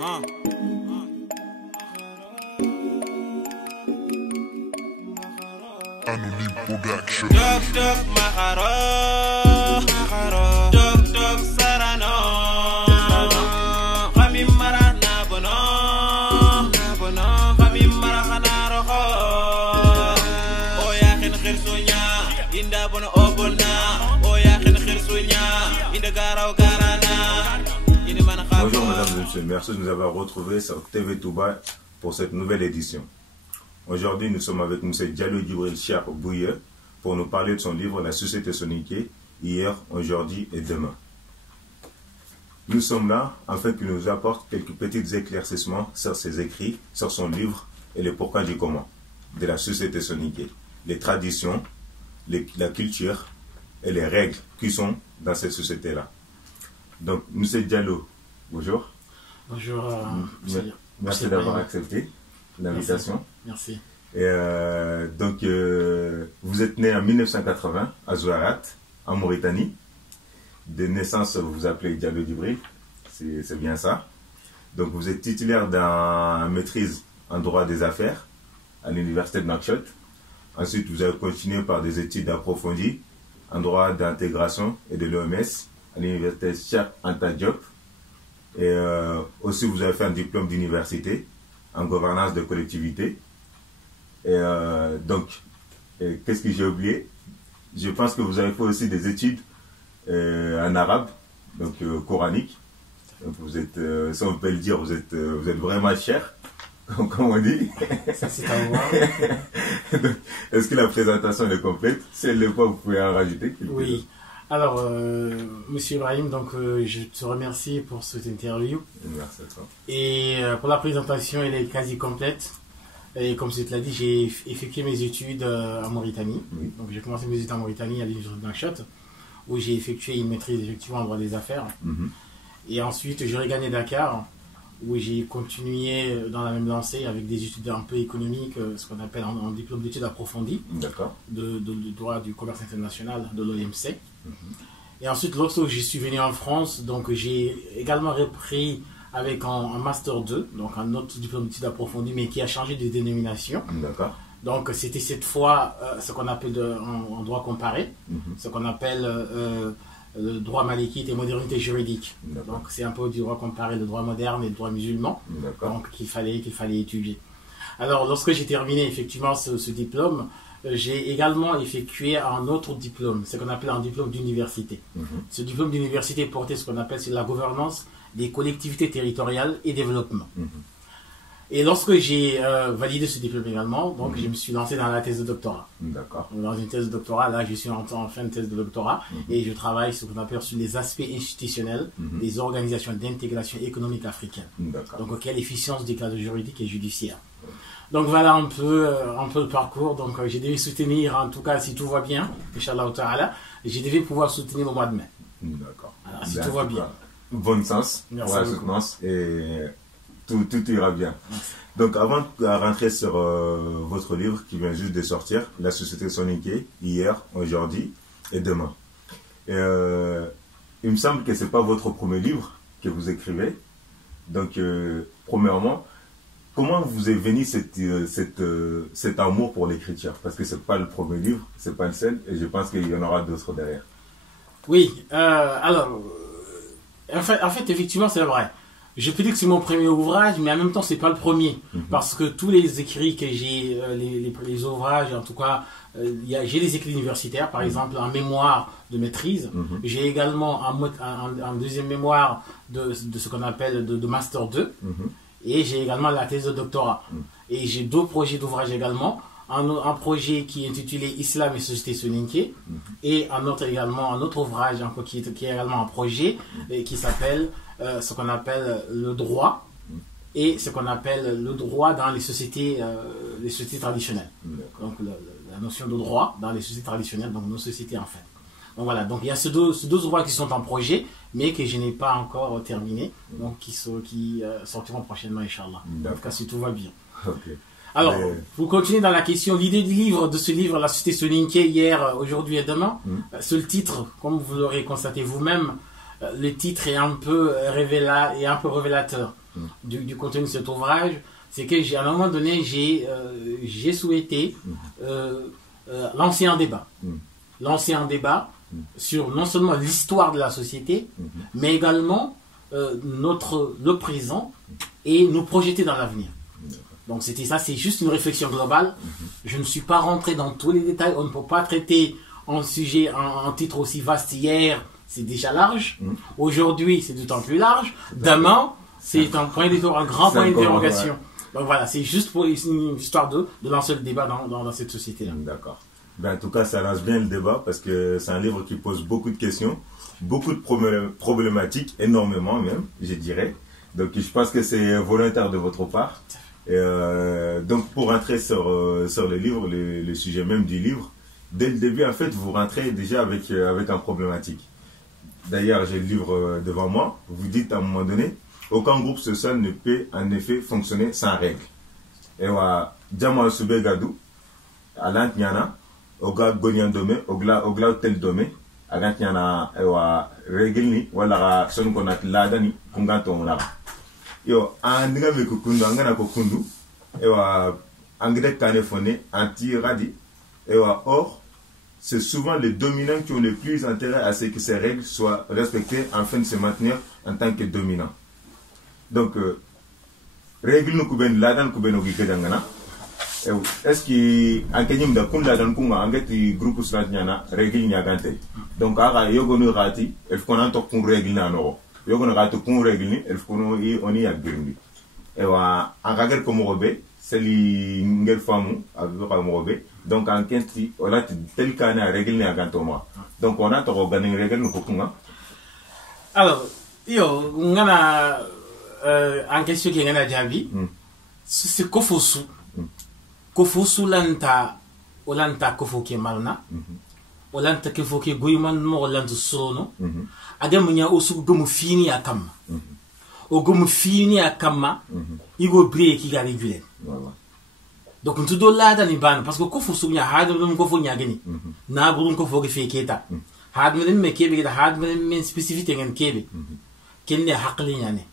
Anonyme Production. Dog dog maharo, dog dog sarano. Kami marah na bono, kami marah na roho. Oya kin khirsunya, inda bono obona. Oya kin khirsunya, inda garau garana. Bonjour mesdames et messieurs, merci de nous avoir retrouvés sur TV Touba pour cette nouvelle édition. Aujourd'hui, nous sommes avec M. Diallo Djibril Cheikh Bouye pour nous parler de son livre La société soninké, hier, aujourd'hui et demain. Nous sommes là afin qu'il nous apporte quelques petits éclaircissements sur ses écrits, sur son livre et le pourquoi du comment de la société soninké, les traditions, la culture et les règles qui sont dans cette société-là. Donc, M. Diallo, bonjour. Bonjour. Merci d'avoir accepté l'invitation. Merci. Et donc, vous êtes né en 1980 à Zouarat, en Mauritanie. De naissance, vous vous appelez Diallo Djibril, c'est bien ça. Donc, vous êtes titulaire d'une maîtrise en droit des affaires à l'université de Nouakchott. Ensuite, vous avez continué par des études approfondies en droit d'intégration et de l'OMS à l'université Cheikh Anta Diop. Et aussi, vous avez fait un diplôme d'université en gouvernance de collectivité. Et donc, qu'est-ce que j'ai oublié? Je pense que vous avez fait aussi des études en arabe, donc coranique. Donc vous êtes, si on peut le dire, vous êtes vraiment cher, comme on dit. Ça, c'est à voir. Est-ce que la présentation est complète? Si elle l'est pas, vous pouvez en rajouter quelque Oui. chose. Alors, Monsieur Ibrahim, donc je te remercie pour cette interview. Merci à toi. Et pour la présentation, elle est quasi complète. Et comme tu l'as dit, j'ai effectué mes études en Mauritanie. Oui. Donc j'ai commencé mes études en Mauritanie à l'université de Nouakchott, où j'ai effectué une maîtrise effectivement en droit des affaires. Et ensuite, j'ai regagné Dakar, où j'ai continué dans la même lancée avec des études un peu économiques, ce qu'on appelle un diplôme d'études approfondies de droit du commerce international de l'OMC. Et ensuite, lorsque je suis venu en France, donc j'ai également repris avec un Master 2, donc un autre diplôme d'études approfondies, mais qui a changé de dénomination. Donc c'était cette fois ce qu'on appelle en droit comparé, ce qu'on appelle le droit malikite et modernité juridique. Donc c'est un peu du droit comparé, le droit moderne et le droit musulman, donc qu'il fallait étudier. Alors lorsque j'ai terminé effectivement ce diplôme, j'ai également effectué un autre diplôme, ce qu'on appelle un diplôme d'université. Ce diplôme d'université portait ce qu'on appelle la gouvernance des collectivités territoriales et développement. Et lorsque j'ai validé ce diplôme également, donc je me suis lancé dans la thèse de doctorat. Dans une thèse de doctorat, là je suis en fin de thèse de doctorat et je travaille sur ce qu'on appelle sur les aspects institutionnels des organisations d'intégration économique africaine. Donc quelle efficience des cadres juridiques et judiciaires. Donc voilà un peu le parcours. Donc j'ai dû soutenir, en tout cas si tout va bien, Inch'Allah Ta'ala, j'ai dû pouvoir soutenir au mois de mai. Alors, si tout va bien. Bon sens pour la soutenance et tout ira bien. Donc avant de rentrer sur votre livre qui vient juste de sortir, La société soninké, hier, aujourd'hui et demain. Il me semble que ce n'est pas votre premier livre que vous écrivez. Donc premièrement, comment vous est venu cet amour pour l'écriture? Parce que ce n'est pas le premier livre, ce n'est pas le seul, et je pense qu'il y en aura d'autres derrière. Oui, alors, en fait, effectivement, c'est vrai. Je peux dire que c'est mon premier ouvrage, mais en même temps, c'est pas le premier. Parce que tous les écrits que j'ai, les ouvrages, en tout cas, j'ai des écrits universitaires, par exemple, un mémoire de maîtrise. J'ai également un deuxième mémoire de ce qu'on appelle de Master 2. Et j'ai également la thèse de doctorat. Et j'ai deux projets d'ouvrage également. Un projet qui est intitulé Islam et société soninké. Et un autre ouvrage qui est également un projet qui s'appelle ce qu'on appelle le droit. Et ce qu'on appelle le droit dans les sociétés traditionnelles. Donc la notion de droit dans les sociétés traditionnelles, donc nos sociétés en fait. Donc voilà, donc il y a ces deux ouvrages qui sont en projet, mais que je n'ai pas encore terminé, donc qui sortiront prochainement, Inch'Allah. En tout cas, si tout va bien. Alors, pour continuer dans la question, l'idée du livre, de ce livre, La société soninké, hier, aujourd'hui et demain, ce titre, comme vous l'aurez constaté vous-même, le titre est un peu révélateur. du contenu de cet ouvrage, c'est que à un moment donné, j'ai souhaité lancer un débat. Lancer un débat sur non seulement l'histoire de la société, mais également le présent et nous projeter dans l'avenir. Donc c'était ça, c'est juste une réflexion globale. Je ne suis pas rentré dans tous les détails. On ne peut pas traiter un sujet, un titre aussi vaste hier, c'est déjà large. Aujourd'hui, c'est d'autant plus large. Demain, c'est un grand point d'interrogation. Donc voilà, c'est juste pour une histoire de lancer le débat dans cette société-là. D'accord. Ben, en tout cas, ça lance bien le débat parce que c'est un livre qui pose beaucoup de questions, beaucoup de problématiques, énormément même, je dirais. Donc je pense que c'est volontaire de votre part. Et, donc pour rentrer sur le livre, le sujet même du livre, dès le début, en fait, vous rentrez déjà avec un problématique. D'ailleurs, j'ai le livre devant moi. Vous dites à un moment donné, aucun groupe social ne peut en effet fonctionner sans règles. Et voilà, Djama Soube Gadou, Alant Nyana, Oga Gonian Dome, Ogla Tel Dome, Alant Nyana, Ewa Regelni, Wala Son Konat Ladani, Kunganton Lara. Yo, Andinga Kukundu, Angana Kukundu, Ewa Angre Kanefone, Anti-Radi, Ewa Or, c'est souvent les dominants qui ont le plus intérêt à ce que ces règles soient respectées afin de se maintenir en tant que dominants. Donc, règle nous kuben ladan kuben ogi kedangana. Est-ce que en kenyim da kun ladan kunga angeti groupe slant nyana règle nyagante. Donc aga yogono rati el fkona to kun règle na no. Yogono rati kun règle ni el fkono i oni yagirndi. Ewa agager ko mobe seli ngel famu aga mobe. Donc en kenti ola tel kana règle nyagante moi. Donc on a to ganin règle no kunga. Alors, yo ngana en question qui est dans Javi, c'est Kofosu. Kofosu lanta, olanta Kofoke malna, olanta Kofoke goyman mo olanta sono. Adamunya osu gomu fini akama. O gomu fini akama, igo break iga régulier. Donc on te donne là dans les bandes parce que Kofosu nya hadu dum Kofo nya gani. Na gurun Kofoke feketa. Hadu men me kebe da hadu men spécificité ngen kebe. Kenne hakli nyane.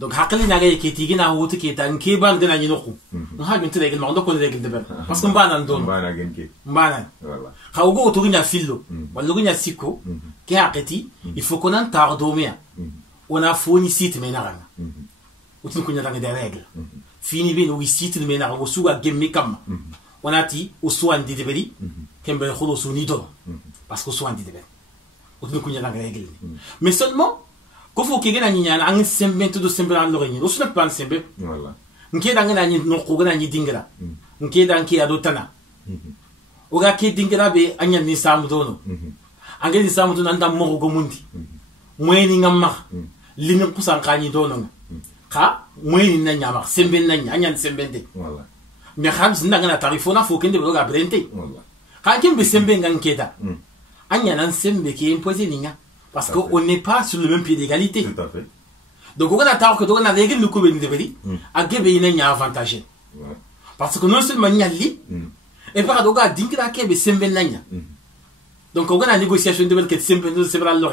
Donc hakli naga yeketi gina wotu keta nke ban dina ni nokku ha bin tele gel ma ndoko le gel deben parce que mbana ndon mbana genke mbana voilà khawgo to gina fillo wala gina siko ke hakati il faut qu'on en tardomia on a fourni site menara outin kunya tanga des règles fini bin wi site menara wo suga gemme kam on a ti o soin de debeli kembe kholo suni do parce que soin de debeli outin kunya tanga règle mais seulement Kofo kigena nyana ang sembe to sembe an loreni o suna pan sembe voilà nke dangena ni no ko gana ni dingera nke danki adotana o ga ke dingera be anya ni samu dono ange ni samu dono anda mo go mundi moyeni ngamma lini kusan kani dono ka moyeni na nyama sembe na anya sembe de voilà mais xam sinda ngana tarifona fo kende be ga brente voilà ka kembe sembe ngankeda anya nan sembe ke imposer ninga parce qu'on n'est pas sur le même pied d'égalité. Tout à fait. Donc, on a que on a règle nous couvrir de veri, à Gebe il y a avantage. Parce que non seulement il y a li, et par rapport à Dinkra Kebe Sembenanya. Donc, on a une négociation de quelques Semben de Sebral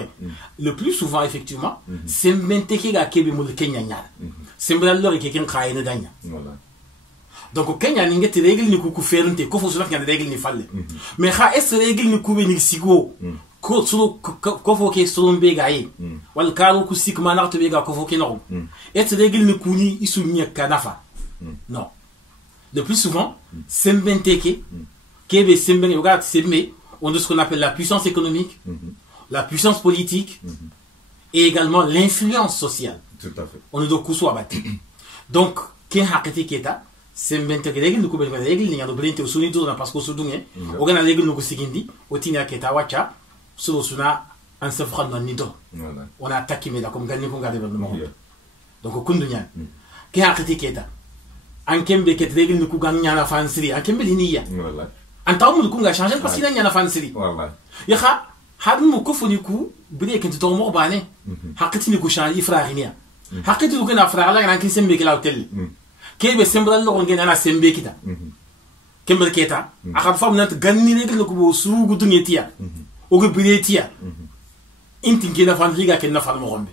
le plus souvent, effectivement, Sembenteki à Kebe Moul Kenya. Sembral Lori qui est un craïne d'Anya. Donc, au Kenya, il y a des règles ni coucou ferrante, qu'il faut se faire des règles ni falle. Mais, est-ce que les règles ni couvrir ni sigo? Kofo ke solon be gaye wal karo ku sik manarto be ga kofo ke no et règle ne kuni isu nyaka nafa non le plus souvent sembenteke kebe sembene regarde sembe on a ce qu'on appelle la puissance économique la puissance politique et également l'influence sociale. Tout à fait. On est donc kuso abati donc ken hakati keta sembenteke règle ne kubel règle ni ngado brente usuni do na parce que sudunge o gana règle no kusikindi o tinya keta wacha solo suna an safran non nido on a attaqué mais comme gagné pour garder le monde donc kundunya ke hakati keta an kembe ket règle ni ku gagna na fansiri an kembe liniya voilà an tawmul ku nga changer parce qu'il y a na fansiri voilà ya kha hadmu ku funi ku bide ken to mo bane hakati ni ku changer ifrahinia hakati ku na fra la nan kin sembe ke la hotel kebe sembral lo ngena na sembe kita kembe keta akab fam nat ganni règle ku bo su gu dunyetia o go biretia inti ngena fan riga ken na fan mo gombe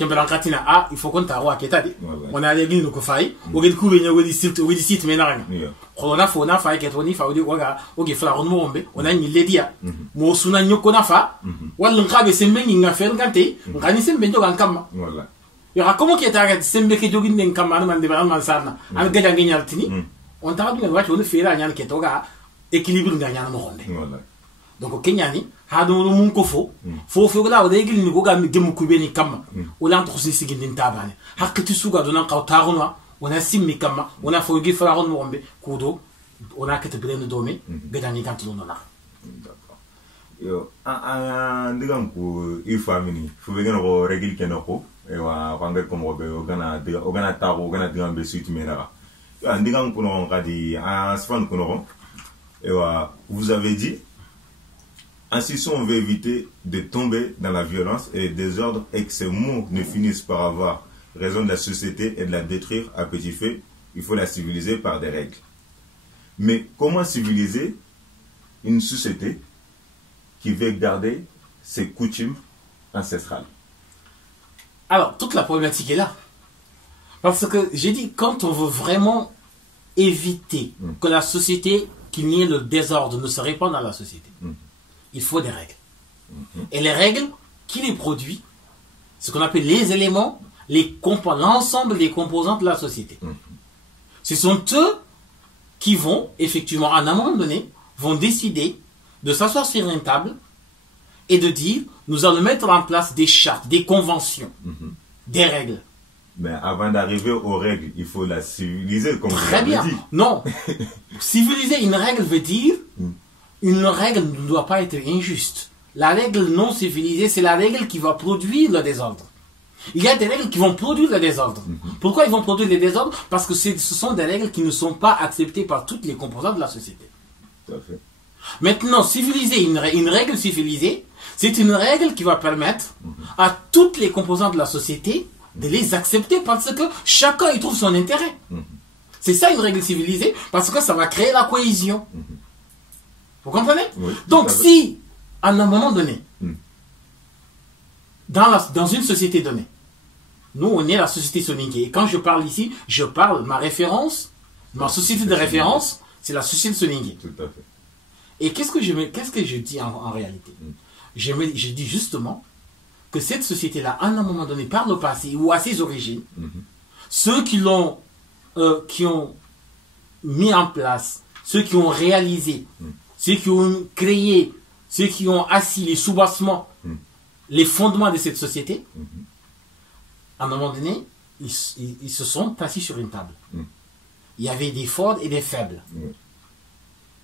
Kembela Katina, ah, il faut qu'on t'arrête à Ketadi. Voilà. On a allé gagner le Kofaï, on a découvert le site, mais non. Yeah. On a fait, on a fait, Ketoni, Faudi, Waga, ok, Flaron Mombe, on a mis Ledia. Mosuna Nyokona Fa, Wal Nkabe Semben, il a fait un ganté, on a mis Semben en Kama. Voilà. Il y aura comment qui est arrêté Sembeke Jogin en Kama, man de Mansana, un gars gagné Altini. On t'a dit, on a fait la Yan Ketoga, équilibre gagnant Moronde. Voilà. Donc au Kenya ni hado no mun ko fo la wada igil ni ko ga gemu ku beni kama wala to si sigin tabane hakati suga do nan qaw taxuna wana simmi kama wana fo gi fara hon mo ombe kudo wana kete belen do me gadani gantu no na. D'accord. Yo ndigam ko I family fu be gana ko regil kenoko e wa kwanga ko mo be ogana tago ogana digam be suite menara. Yo ndigam ko no ngadi span ko no e wa vous avez dit ainsi, si on veut éviter de tomber dans la violence et le désordre et que ces mots ne finissent par avoir raison de la société et de la détruire à petit feu, il faut la civiliser par des règles. Mais comment civiliser une société qui veut garder ses coutumes ancestrales? Alors, toute la problématique est là. Parce que j'ai dit, quand on veut vraiment éviter que la société, qu'il n'y ait le désordre, ne se répande dans la société, il faut des règles. Et les règles, qui les produit? Ce qu'on appelle les éléments, l'ensemble des composants de la société. Ce sont eux qui vont, effectivement, à un moment donné, vont décider de s'asseoir sur une table et de dire, nous allons mettre en place des chartes, des conventions, des règles. Mais avant d'arriver aux règles, il faut la civiliser, comme vous Très bien. l'avez dit. Non. Civiliser une règle veut dire... Une règle ne doit pas être injuste. La règle non civilisée, c'est la règle qui va produire le désordre. Il y a des règles qui vont produire le désordre. Pourquoi ils vont produire le désordre? Parce que ce sont des règles qui ne sont pas acceptées par toutes les composantes de la société. Tout à fait. Maintenant, civiliser, une règle civilisée, c'est une règle qui va permettre à toutes les composantes de la société de les accepter parce que chacun y trouve son intérêt. C'est ça une règle civilisée, parce que ça va créer la cohésion. Vous comprenez? Oui, donc si, à un moment donné, dans une société donnée, nous on est la société Soninké, et quand je parle ici, je parle, ma référence, ma société de référence, c'est la société Soninké. Tout à fait. Et qu'est-ce que je dis en réalité? Je dis justement que cette société-là, à un moment donné, par le passé ou à ses origines, ceux qui ont mis en place, ceux qui ont réalisé, ceux qui ont créé, ceux qui ont assis les soubassements, les fondements de cette société, à un moment donné, ils se sont assis sur une table. Il y avait des forts et des faibles.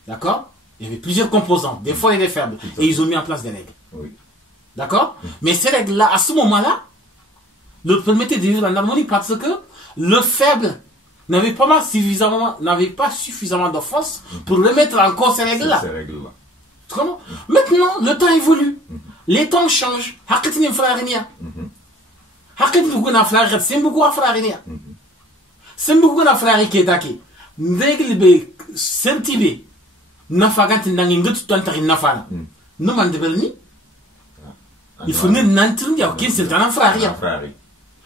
D'accord? Il y avait plusieurs composants, des forts et des faibles. Et ils ont mis en place des règles. Oui. D'accord? Mais ces règles-là, à ce moment-là, leur permettaient de vivre en harmonie parce que le faible n'avait pas suffisamment de force pour remettre en cause ces règles-là. Ces règles-là. Comment? Maintenant, le temps évolue. Les temps changent. Haketini frarinia. Haketini buguna frari, sembugua frarinia. Sembuguna frari kedaki. Règle be sentibe. Nafaganti nangi ngutu tantari nafana. No man de belni. Il faut ne n'entendre ya kin c'est un fraria.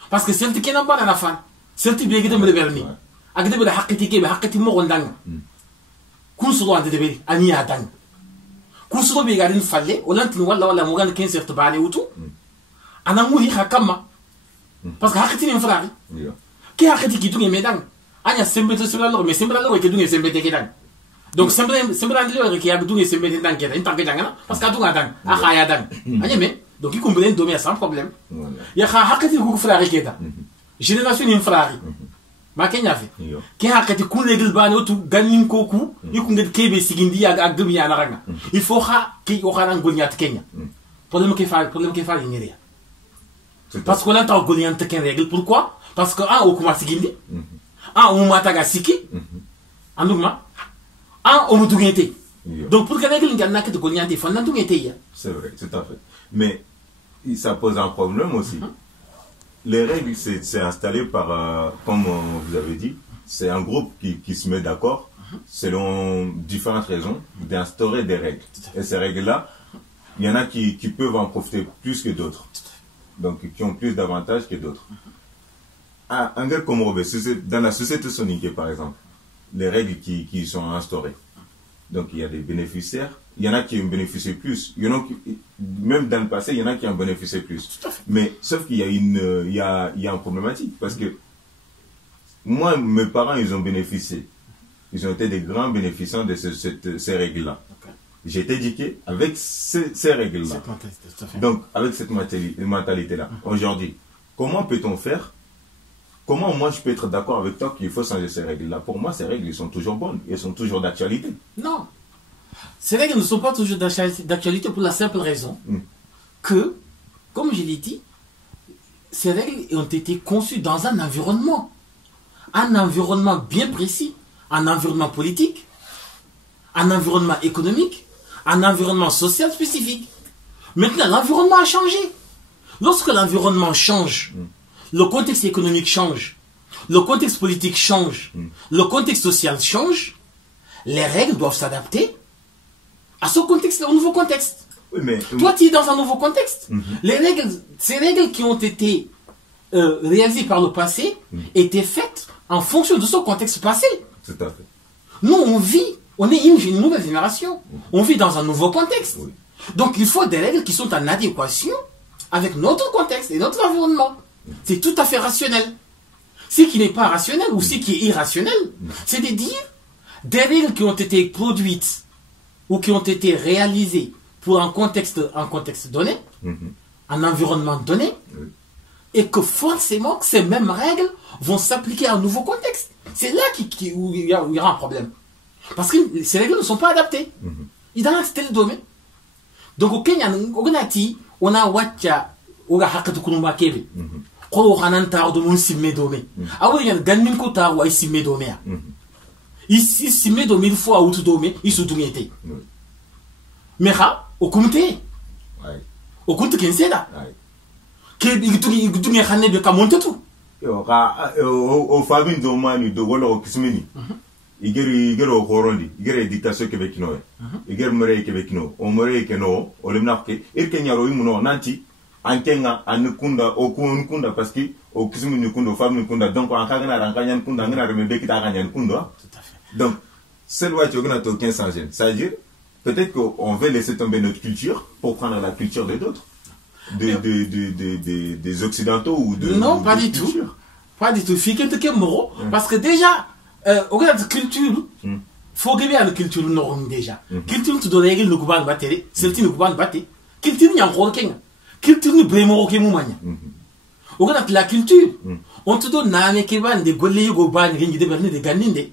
Parce que c'est qui n'a pas la fan. C'est qui bien de belni. Agde be haketi ke be haketi mo gondang. Kunsudo ande de beli ani adang. Kunsudo be garin falle olantin wala mo gan kin c'est bani utu. Anamuri hakama. Parce que haketi ni frari. Ki haketi ki tunge medang. Anya sembeto sembralo mais sembralo ke tunge sembete ke dang. Donc sembralo ke ya tunge sembete dang ke dang tanke dang parce que tunga dang akaya dang. Anya me donc il comprend domé sans problème. Ya haketi ku frari ke da. Génération ni frari. Ma kenya fe ki hakati kunlegil bani otu ganin koku yiku nged kebe sigindi ya agbi ya naranga il faut ki o xana ngolnyat kenya problème ke fa nigeria parce que l'entend ngolnyat ken règle pourquoi parce que au kuma sigindi o mataga siki anduma o mutugete donc pour que règle ngana ke ngolnyat fa nantugete ya c'est vrai tout à fait mais ça pose un problème aussi. Les règles, c'est installé par, comme vous avez dit, c'est un groupe qui se met d'accord, selon différentes raisons, d'instaurer des règles. Et ces règles-là, il y en a qui peuvent en profiter plus que d'autres. donc qui ont plus d'avantages que d'autres. Ah, un gars comme Robert, dans la société sonique, par exemple, les règles qui sont instaurées. Donc il y a des bénéficiaires, il y en a qui ont bénéficié plus, il y en a qui, même dans le passé, il y en a qui ont bénéficié plus. Mais sauf qu'il y a il y a une problématique, parce que moi, mes parents, ils ont bénéficié. Ils ont été des grands bénéficiaires de ces règles-là. Okay. J'ai été éduqué avec ces règles-là. Donc, avec cette mentalité-là. Aujourd'hui, comment peut-on faire? Comment moi je peux être d'accord avec toi qu'il faut changer ces règles-là? Pour moi, ces règles, elles sont toujours bonnes. Elles sont toujours d'actualité. Non. Ces règles ne sont pas toujours d'actualité pour la simple raison que, comme je l'ai dit, ces règles ont été conçues dans un environnement bien précis, un environnement politique, un environnement économique, un environnement social spécifique. Maintenant, l'environnement a changé. Lorsque l'environnement change, le contexte économique change, le contexte politique change, le contexte social change, les règles doivent s'adapter à ce contexte, au nouveau contexte. Oui, mais... Toi, tu es dans un nouveau contexte. Ces règles qui ont été réalisées par le passé étaient faites en fonction de ce contexte passé. Tout à fait. Nous, on est une nouvelle génération. On vit dans un nouveau contexte. Oui. Donc, il faut des règles qui sont en adéquation avec notre contexte et notre environnement. C'est tout à fait rationnel. Ce qui n'est pas rationnel ou ce qui est irrationnel, c'est de dire des règles qui ont été produites ou qui ont été réalisées pour un contexte donné, un environnement donné, et que forcément ces mêmes règles vont s'appliquer à un nouveau contexte. C'est là où il y aura un problème. Parce que ces règles ne sont pas adaptées. Ils dans un tel domaine. Donc au Kenya, on a watcha oga hakatu kunuma kebe. Ko hananta do mun simme dome. Awu yan gannin ko ta wa simme dome ya. Ici simme dome il faut auto dome, isu dungete. Mais ha okumte. Okunte kenseda. Ke igtunge xane be ka montetu. Yo ka o famine do mani do wala o kismini. Igero horondi, igero dictation québécois. Igero mere québécois. O mere keno, o lemnafke, irkenyaro imuno nanti ankenga anukunda okunkunda parce que o kismini nukunda famine kunda donc en kagana rankanya nkunda ngana remebe kita kanya nkunda. Donc cette loi tu ogna to 15 ans. Ça veut dire peut-être qu'on veut laisser tomber notre culture pour prendre la culture des autres. Des occidentaux ou de... Non, pas du tout. Pas du tout. Parce que déjà, au regard de culture, il faut que la culture norme déjà. Culture, tu dois régler le gouvernement battre, celle-ci le gouvernement battre. Culture, il y a encore quelqu'un. Culture, il y a encore quelqu'un. Au regard de la culture, on te donne un équivalent de Golé, Goban, Ring de Berlin, de Ganinde.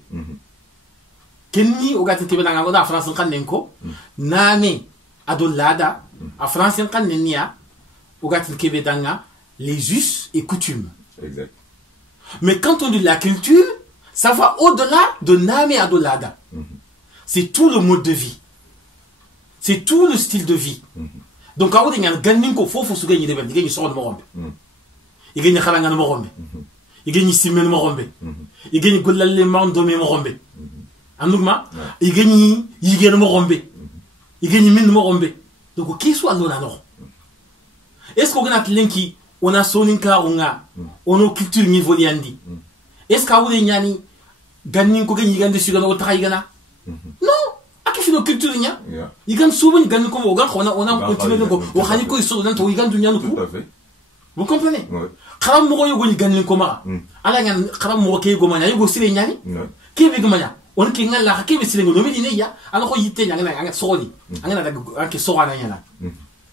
Kenny, au regard de Kébélan, en France, en Kanenko, Name, Adolada, en France, en Kanenia, au regard de Kébédanga, les us et coutumes. Exact. Mais quand on dit la culture, ça va au-delà de Name et Adolada. C'est tout le mode de vie. C'est tout le style de vie. Donc, quand on dit qu'il faut se gagner des belles, il gagne sur le morombe. Il gagne Khalanga morombe. Il gagne Simel morombe. Il gagne Golalleman domé morombe. Anougma, il gagne morombe. Il gagne Min morombe. Donc, qui soit l'on a est-ce qu'on a qui on a soninka on a culture niveau liandi est-ce qu'on a ni ganin ko gani gande suga no traigana non akifi no culture nya igan souvent ganin ko on a continué ko o khani ko so dan to igan dunya no tout à fait vous comprenez kharam mo yo goni ganin ko ma ala ngan kharam mo ke go manya yo sire nyani ke be go manya on ki ngala ke be sire go me dine ya ala ko yitte nya ngana sori ngana daga anke so ana nyana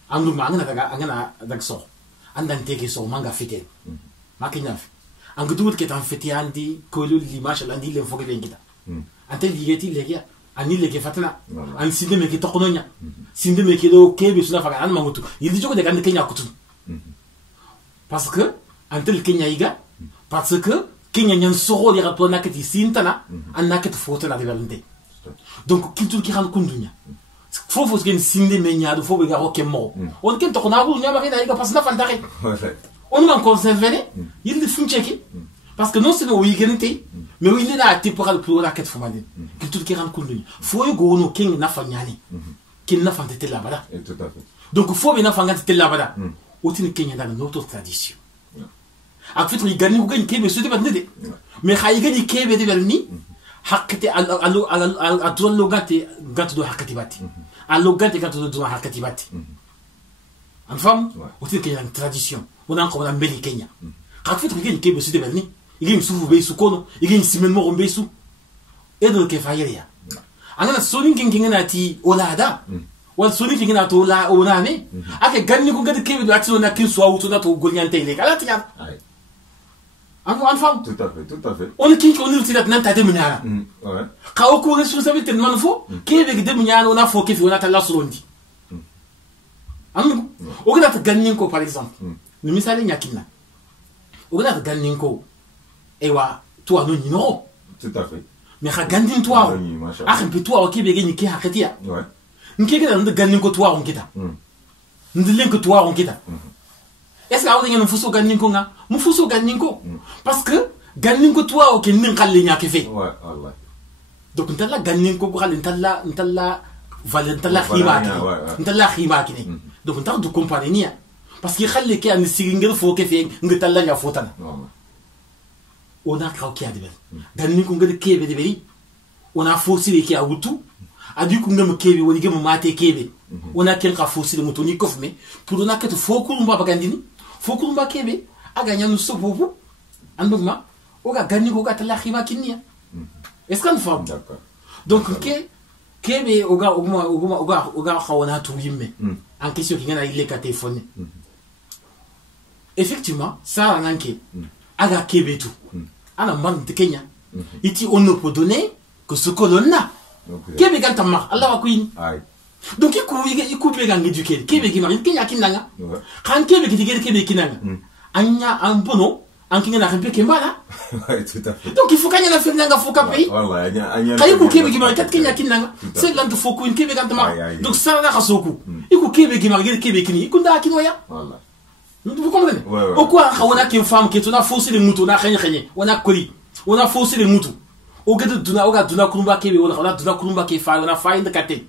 andu ma ngana daga so andan teke so manga fete makinaf angu duut ke tan fete andi ko lu li masha andi le foke ben kita antel ligeti legia ani lege fatana an sinde me ke tokononya sinde me ke do kebe suna faga an mangutu yidi jogo de kan kenya kutu parce que antel kenya iga parce que kenya nyan soro li rapo nakati sintana an nakati foto la rivalinde donc culture ki ran kundunya faut que sinde me nyaado faut be garo kemmo on ken to na ru nyama ina iga parce na fandare on va conserver il le funcheki parce que non c'est no wigenté mais il est là temporal pour la quête formale culture qui rend kundunya faut go no ken na fanyani ken na fantete la bada tout à fait donc faut be na fangante la bada otine Kenya dans notre tradition. En fait, il gagne ou gagne Kébé sur des bandits. Mais il gagne Kébé de Verni, Hakati à tout le gâte de Hakatibati. À l'ogate gâte de Hakatibati. En femme, otine Kenya une tradition. On a encore un bel Kenya. En fait, il gagne Kébé sur des Verni. Il gagne sous Bésu Kono, il gagne Simen Moro Bésu. Et de Kefayeria. Angana Sony King Nati Olada. Wal Sony King Nato La Onane. Ake Gani Gugad Kébé de Action Nakin soit autour de Goliante. Galatian. En femme. Tout à fait, tout à fait. On est qui on est là Nanta de Munana. Ouais. Kaoko responsabilité de Manfo, Kébé de Munana, on a faux qu'il faut la Surundi. Anou. Ogada Ganinko par exemple. Nous misali Nyakina. Ogada Ganinko. Ewa, toi, nous n'y Tout à fait. Mais Gandin toi, ah, un peu toi, ok, begin qui a Katia. Ouais. N'keke dans le Ganinko toi, on quitte. N'dilink toi, on quitte. Est-ce que vous avez un fousso Ganinko? Mon fousso Ganinko. Parce que Ganinko toi, ok, n'inkalenya qui fait. Ouais, ouais. Donc, n'tala Ganinko, n'tala Valentala Hima. N'tala Hima qui n'est. Donc, n'tala de comparer. Parce qu'il y a les cas, ne s'y faut que fait, n'tala ya fotana. On a craqué à des belles. Ganinko de Kébé de Beli. On a faussé les cas à Outou. A du coup, nous Kébé, on y a maté Kébé. On a quelqu'un faussé le motoni mais pour on a que faut qu'on va Gandini. Faut qu'on va Kébé. A gagné nous sauve vous. En dogma. On a gagné au gâteau la Hima Kinia. Est-ce qu'on forme? Donc, Kébé, on a tout yimé. En question qui gagne il est téléphoné. Effectivement, ça a un qui. Aga Kébé tout. À la manque de Kenya. Ici, on ne peut donner que ce que l'on a. Kébé Gantamar, Allah wa Queen. Donc, il coupe les gangs éduqués. Kébé qui marine, Kenya Kinanga. Quand Kébé qui dit Kébé Kinanga. Anya un bono, en Kenya n'a rien pu Kembala. Donc, il faut qu'il y ait un film d'anga Foka Pays. Kaïkou Kébé qui marine, Kenya Kinanga. C'est l'un de Fokou, une Kébé Gantamar. Donc, ça n'a pas Sokou. Il faut Kébé qui marine, Kébé Kini. Kunda Kinoya. Vous comprenez? Pourquoi on a qu'une femme qui a faussé les moutons, on a collé, on a faussé les moutons. Au gars de Duna Kumba qui on a Duna Kumba qui fait, on a failli de caté.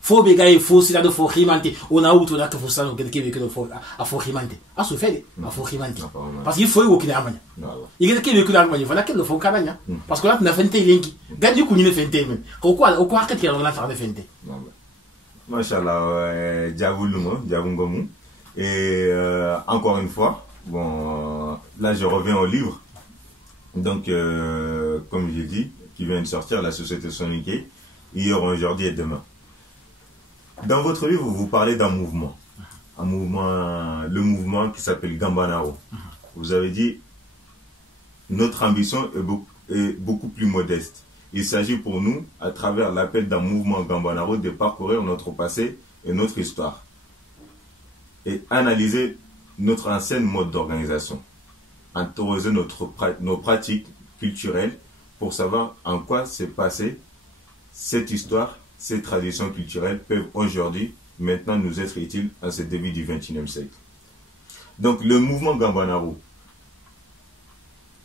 Faut bégayer, faussé là de faux rimanté. On a où on a que faut ça, on a que faut à faux rimanté. À se faire, à faux rimanté. Parce qu'il faut y aucun Allemagne. Il y a quelqu'un qui est Allemagne, voilà qu'elle le faut Canada. Parce que là, on a fait un télénki. Gagne qu'on y a fait un télénki. Au quoi, qu'il y a un affaire de fente. Machallah, Diaboulou, Diabungomu. Et encore une fois, bon, là je reviens au livre. Donc, comme j'ai dit, qui vient de sortir, La Société Soniquée, hier, aujourd'hui et demain. Dans votre livre, vous parlez d'un mouvement. Le mouvement qui s'appelle Gambanaro. Vous avez dit, notre ambition est beaucoup plus modeste. Il s'agit pour nous, à travers l'appel d'un mouvement Gambanaro, de parcourir notre passé et notre histoire. Et analyser notre ancien mode d'organisation, interroger nos pratiques culturelles pour savoir en quoi s'est passée cette histoire, ces traditions culturelles peuvent aujourd'hui, maintenant nous être utiles à ce début du XXIe siècle. Donc le mouvement Gambanaro,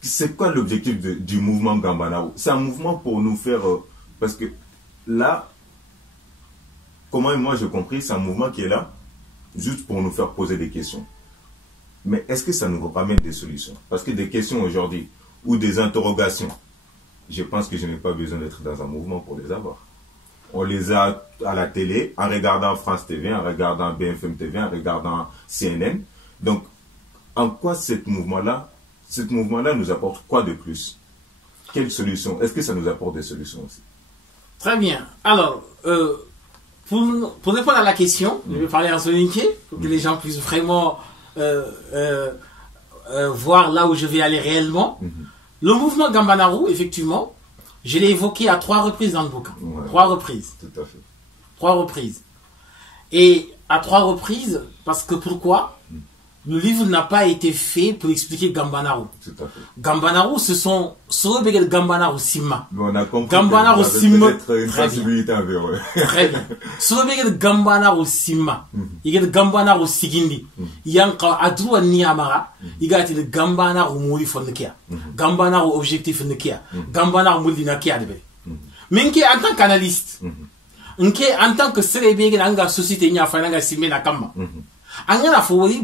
c'est quoi l'objectif du mouvement Gambanaro? C'est un mouvement pour nous faire, parce que là, comment moi j'ai compris, c'est un mouvement qui est là juste pour nous faire poser des questions. Mais est-ce que ça nous ramène des solutions? Parce que des questions aujourd'hui, ou des interrogations, je pense que je n'ai pas besoin d'être dans un mouvement pour les avoir. On les a à la télé, en regardant France TV, en regardant BFM TV, en regardant CNN. Donc, en quoi ce mouvement-là nous apporte quoi de plus? Quelles solutions? Est-ce que ça nous apporte des solutions aussi? Très bien. Alors, pour répondre à la question, je vais parler en soniqué, pour que les gens puissent vraiment voir là où je vais aller réellement. Le mouvement Gambanaro, effectivement, je l'ai évoqué à 3 reprises dans le bouquin. Ouais, 3 reprises. Tout à fait. 3 reprises. Et à 3 reprises, parce que pourquoi? Le livre n'a pas été fait pour expliquer Gambanaro. Tout à fait. Gambanaro, ce sont Sorobegel Gambanaro Sima. On a compris. Gambanaro Sima. Peut-être une sensibilité envers eux. Très bien. Sorobegel Gambanaro Sima. Il y a Gambanaro Sigindi. Il y a Adrua Niamara. Il y a Gambanaro Mouri Fonnekia. Gambanaro Objectif Nekia. Gambanaro Moulinakia. Mais en tant qu'analyste, en tant que Serebegel Anga Société Nia Fananga Simé Nakamba.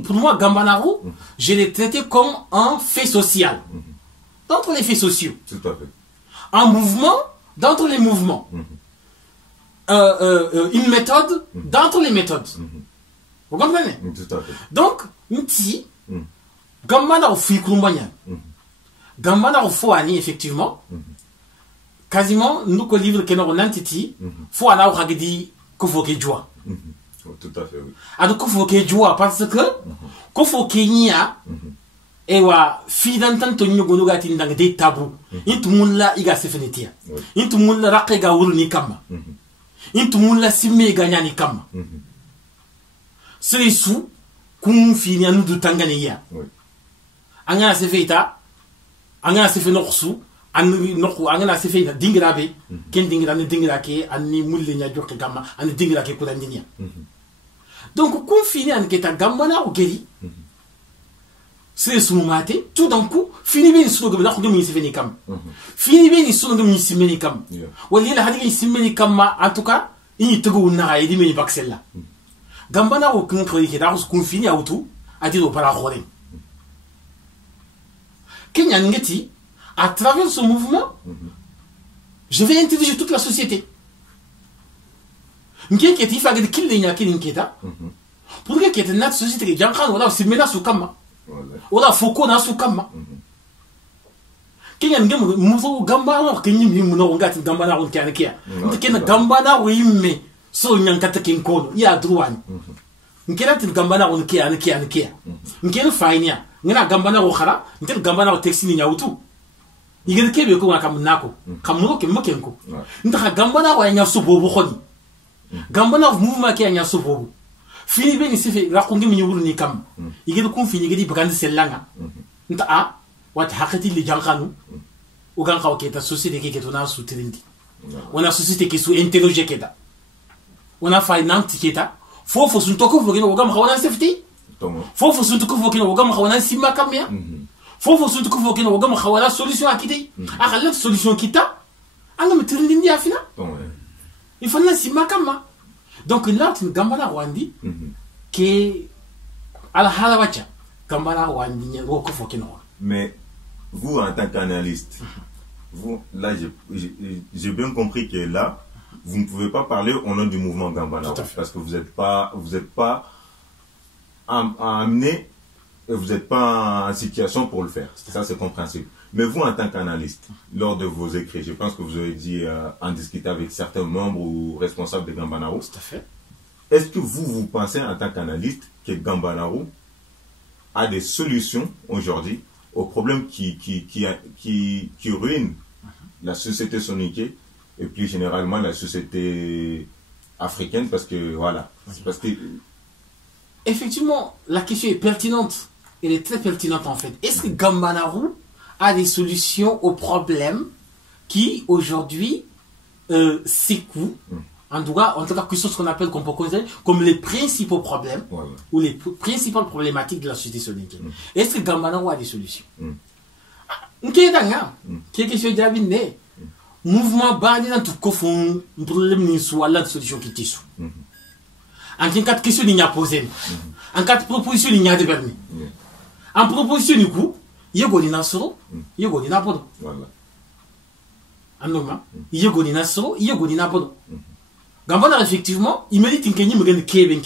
Pour moi, Gambanaro, je l'ai traité comme un fait social. D'entre les faits sociaux. Tout à fait. Un mouvement d'entre les mouvements. Une méthode d'entre les méthodes. Vous comprenez? Tout à fait. Donc, Nti, Gambanaro Fikulumbanyan. Gambanaro Fouani, effectivement. Quasiment, nous, que livre que nous avons titi, faut aller au Hagedi Kofoke Joa. Tout à fait, oui. Alors, Kofoke Joa, parce que, Kofoke Nia, et wa, fidantan to nyogonuga tindang de tabou. Intu mulla iga sefenetia. Intu mulla rakega urni kama. Intu mulla simme ganyani kama. C'est sous, kun fini anu du tangania. Angana sefeita, angana sefenorsu. Angana sefeita dingrabe, ken dingrake, ani mulle nya jokke gamma, ani dingrake kudandinia. Donc, kun fini an keta gambana ou geri. C'est sous mate, tout d'un coup, fini bien sous le gars de se kam. Fini bien sous le gars de kam. Ou il a dit simeni kam, en tout cas, il te go na et dit mais baxella. Gambana ou qu'on croit qu'il a reçu fini à tout, a dit au pararolé. Kenya Ngeti, à travers ce mouvement, je vais intelliger toute la société. Nkeki il fallait qu'il n'y a qu'une keta. Pour que qu'il y ait une société qui a encore là, c'est menace sous kama. Ola foko na sukama kenya ngem muzo gambana kenyi mi muno ngati gambana ko kyane kya nkena gambana ko yimme so nyankata kinkono ya druwani nkena tin gambana ko kyane nkena fainia ngena gambana ko khara ntel gambana ko texini nyautu igere kebe ko ngakam nako kamuno ke mokenko nta gambana ko nya subobu khoni gambana ko mouvement ke nya subobu fini ben se fait rakongi mi nyuru ni kam igedi kun fini igedi bagandi selanga nta a wat hakati li jankanu o ganka o keta société ke ketona su trindi ona société ke su interroger keta ona finance keta fofo sun toko fo kino gam xawana safety fofo sun toko fo kino gam xawana simma kamya fofo sun toko fo kino gam xawana solution akiti a xalat solution kita anga mi trindi ndi afina il faut na simma kamma. Donc là, tu gambana wandi que ala halawacha gambana wandi roko fokino. Mais vous en tant qu'analyste, vous là j'ai bien compris que là vous ne pouvez pas parler au nom du mouvement Gambana parce que vous n'êtes pas amené et vous n'êtes pas en situation pour le faire. Ça c'est compréhensible. Mais vous en tant qu'analyste, lors de vos écrits, je pense que vous avez dit en discuter avec certains membres ou responsables de Gambanaro. Tout à fait. Est-ce que vous pensez en tant qu'analyste que Gambanaro a des solutions aujourd'hui aux problèmes qui ruinent la société soniquée et plus généralement la société africaine parce que voilà. Parce que... Effectivement, la question est pertinente. Elle est très pertinente en fait. Est-ce que Gambanaro a des solutions aux problèmes qui aujourd'hui s'écouent en tout cas quelque chose qu'on appelle comme les principaux problèmes ou les principales problématiques de la société sonique. Est-ce que Gambanaro a des solutions? Mouvement bandi dans tout confond problème ni soit la solution qui tissou. En quatre questions il n'y a posé. En quatre propositions il n'y a de permis. En proposition du coup yego ni nasoro yego ni napodo. Voilà. Anoma yego ni nasoro yego ni napodo. Gambanaro effectivement il mérite que nous me kebe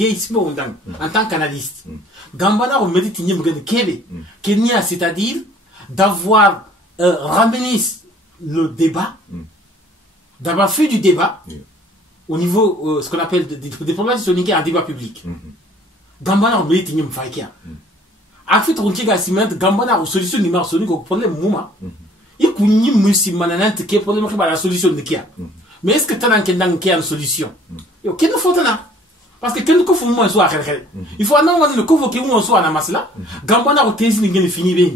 en tant qu'analyste. Gambanaro mérite que nous me kebe Kenya, c'est-à-dire d'avoir ramené le débat, d'avoir fait du débat au niveau ce qu'on appelle des problèmes soniques en débat public. Gambanaro mérite que nous me fassions. Afin de continuer à s'y mettre, Gambanaro solution numéro sonique au problème moment. Il connaît monsieur mananante qui est problème qui la solution de kia. Mais est-ce que tu as une solution? Il faut parce que quand nous faisons soit il faut le convoquer où on soit à la masse là. Gambanaro thèse n'est fini bien.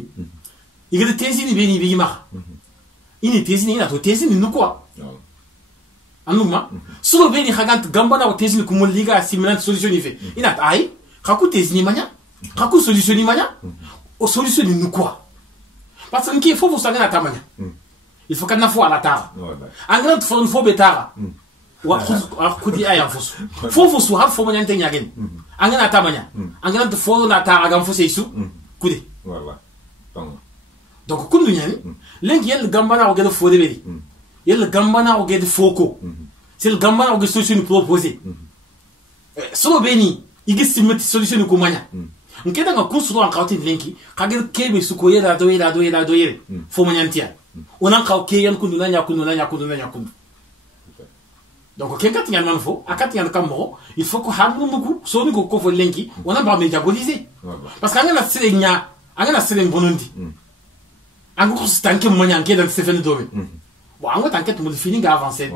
Il y a des thèses ni bien ni bien. Il est thèse ni la thèse ni nous quoi. Anuma. Sur le bien hagant Gambanaro thèse ni comme liga similaire solution il fait. Il a aïe. Kaku thèse ni mania. Kaku solution ni mania. Au solution ni nous quoi. Parce qu'il faut vous savoir la tamania. Il faut qu'on a foi à la tara. En grand, il faut une fois bétara. Ou à coup d'y aïe en fausse. Faut vous soir, faut m'en entendre. angana tamanya angana to fo na ta agam fo seisu kude voilà donc kundu nyani lenki yel gambana o gede fo de beri yel gambana o gede foko c'est le gambana o gede solution proposé so beni igi simmet solution ko manya nkeda nga kusuro an kawtin lenki kagir kebe su ko yela do yele fo manyantia onan kaw ke yan kundu na nya kundu donc quelqu'un qui a un info, à quatre cambo, il faut que Hamou Moukou, Sony Koko Lenki, on a pas médiabolisé. Parce qu'à la Sélénia, à la Sélén Bonondi, en gros, c'est un peu moins enquête dans Stéphane Domé. Bon, en gros, t'inquiète, mon feeling a avancé.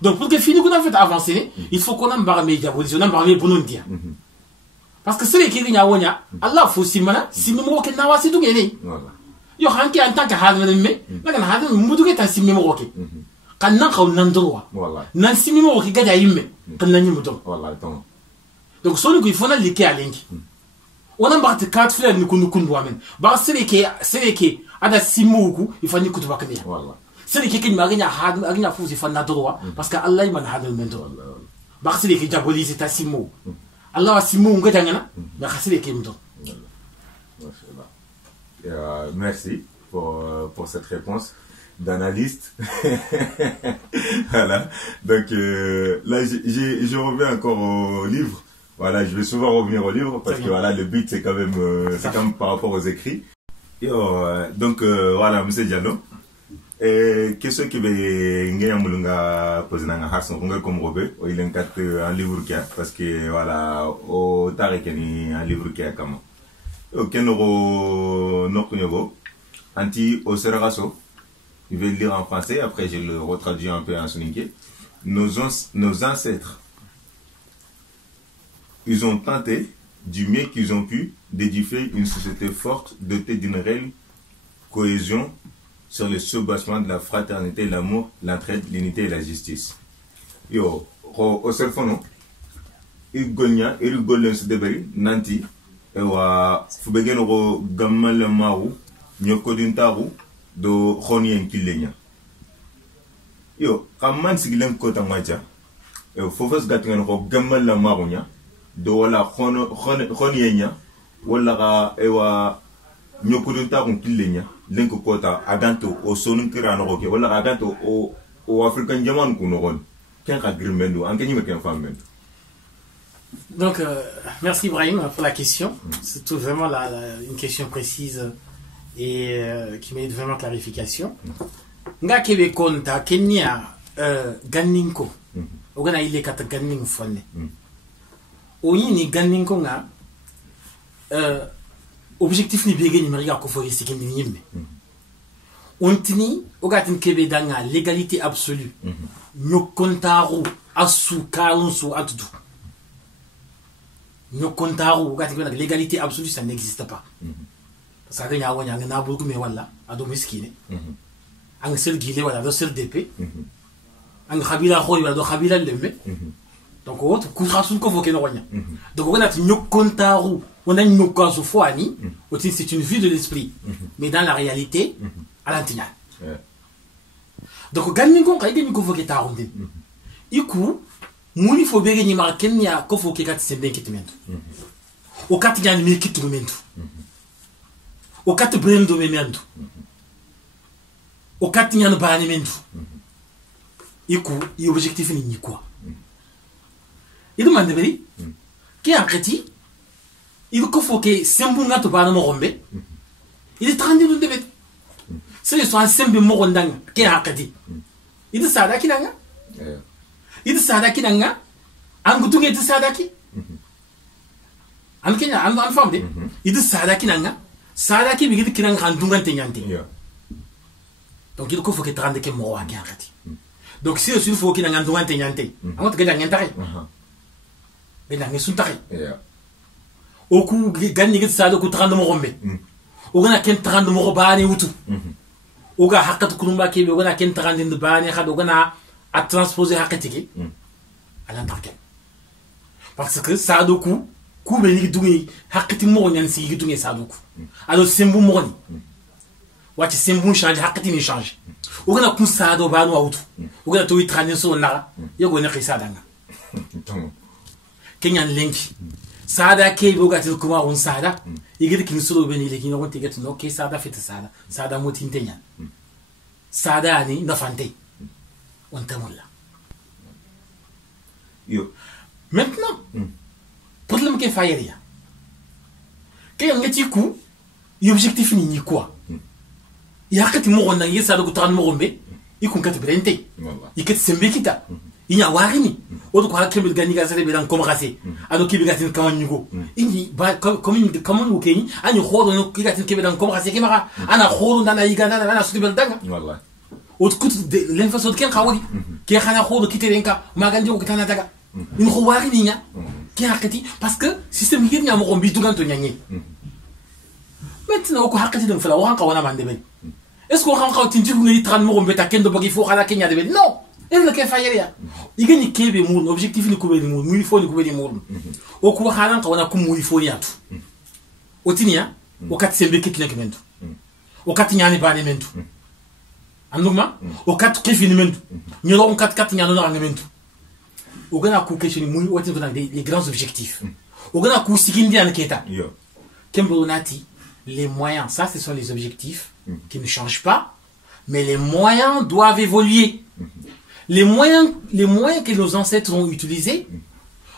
Donc, pour que fini qu'on a fait avancer, il faut qu'on a un médiabolisé, on a un Bonondi. Parce que c'est les qui a Wonia, Allah faut Simana, si nous moquons n'a pas si tout gagné. Yo, Hanki en tant que Hadman, mais, n'a pas Moudouget à Simimoke. Kan nan kaw nan droit nan simi mo ki gada yimme kan nan yimu don donc sonu ko ifona like alenki ona mbati kat fleur ni kunu kundu amen ba seleke ada simu ku ifani kutu bakne seleke kin maganya hadu agnya fuzi fana droit parce que Allah man hadu men do ba seleke jabolisi ta simu Allah wa simu ngata ngana ba seleke mdo. Merci pour cette réponse d'analyste. Voilà. Donc là, je reviens encore au livre. Voilà, je vais souvent revenir au livre parce que voilà, le but c'est quand même par rapport aux écrits. Donc voilà, Monsieur Diallo. Qu'est-ce que vous avez posé dans la race comme Robert, il a un livre qui a parce que voilà, au Tarek un livre qui a comme. Ok, anti au Serrasso. Je vais le lire en français, après je le retraduis un peu en soninké. Nos ancêtres, ils ont tenté, du mieux qu'ils ont pu, d'édifier une société forte, dotée d'une réelle cohésion sur le soubassement de la fraternité, l'amour, l'entraide, l'unité et la justice. Yo, au selfono, il gonya, il golen se déberi, nanti, et wa, fubegen gammal maru, nyokodintaru, do khonien kilenya yo kamman sigilen ko tamaja e fofos gatngen ko gammal la marunya do wala khonienya wala ga ewa nyokudun ta ko kilenya lenko kota aganto o sonun kirano ko ke wala aganto o african jaman ko no gon ken ka grimendo an kenyi ken fammen. Donc merci Ibrahim pour la question. C'est tout vraiment une question précise et qui mérite vraiment clarification. Nga kebe konta Kenya ganninko ogana ile kata ganning fonne oyi ni ganninko nga objectif ni bege ni mariga ko fo yesi kendi nyimbe ontini ogatin kebe danga légalité absolue nyokontaru asu kalunsu atudu nyokontaru ogatin kebe légalité absolue, ça n'existe pas. Ça gagne à Wanya, n'a beaucoup mais voilà, à Domiskine. Un seul guillet, voilà, deux seuls d'épée. Un Habila Roy, voilà, deux Habila Lemé. Donc, on coupera son convoqué dans Wanya. Donc, on a une Kontaru, on a une Konsu Foani, c'est une vue de l'esprit. Mais dans la réalité, à l'antina. Donc, Ganingon, quand il y a une convoqué Tarondin. Iku, Mouni faut bien y marquer, il y a convoqué 4 semaines qui te mènent. Au 4 ans, il qui te mènent. Au 4 brèmes de memento. Au 4 ans de banimento. Iku, il objectif ni quoi. Il demande beri, qui a créti, il faut que Sembunga to banamo rombe. Il est 30 de débet. C'est le soin sembe morondang, qui a créti. Il est sadaki nanga. Il est sadaki nanga. Angutunga est sadaki. En Kenya, en femme, il est sadaki nanga. Sadaki bigit kirang handungan tenyante. Donc il faut que 30 ke mo wa gati. Donc si il faut que handungan tenyante. Amot ga ngentare. Bena ngesuntare. Oku ganni git sado ku 30 mo rombe. Ogana ken 30 mo bani wutu. Oga hakat kunumba ke be ogana ken 30 de bani khad ogana a transposer hakatiki. Ala tarke. Parce que sado ku be ni dungi hakati mo nyan si dungi sado ku. Alors sembu mo ni. Wati sembu change hakati ni change. Ogana ku sado banu wutu. Ogana to itrane so na. Yego ne khisa danga. kenyan lenki sada ke boga til kuma on sada igir kin solo beni le kin wonte get no ke sada fit sada motin tenya sada ni na fante on tamulla yo maintenant problème ke fayeria ke ngati ku objectif ni quoi yakati mo on na yesa do tan mo rombe ikun kat brente iket sembe kita inya warini odo ko hakembe gani ga sare be dan comme rase ado kibi gatin kaman nyugo inyi ba comme kaman ukeni ani khodo no kigatin kibi dan comme rase kemara ana khodo dana igana dana suti bel danga wallahi odo kut l'info ken khawadi ke khana khodo kiterenka magandi ko kitana daga in kho warini nya ke hakati parce que système yir nya mo ko bi duganto nyanye maintenant ko hakati dan fala wa kan wana mande ben est-ce qu'on rentre au tintu ngi tran mo mbeta kendo bagi fo xala kenya de non elle le ke fayeria igani kebe mun objectif ni kubeli mun muy fo ni kubeli mun o ko xala ko wana kum muy fo yatu o tinia o kat sembe kit nek mentu o kat nyani bani mentu anduma o kat kefini mentu nyolo on kat nyano na mentu o gana ku question muy o tin les grands objectifs o gana ku sigindi an keta yo kembo nati les moyens ça ce sont les objectifs qui ne changent pas, mais les moyens doivent évoluer. Les moyens que nos ancêtres ont utilisés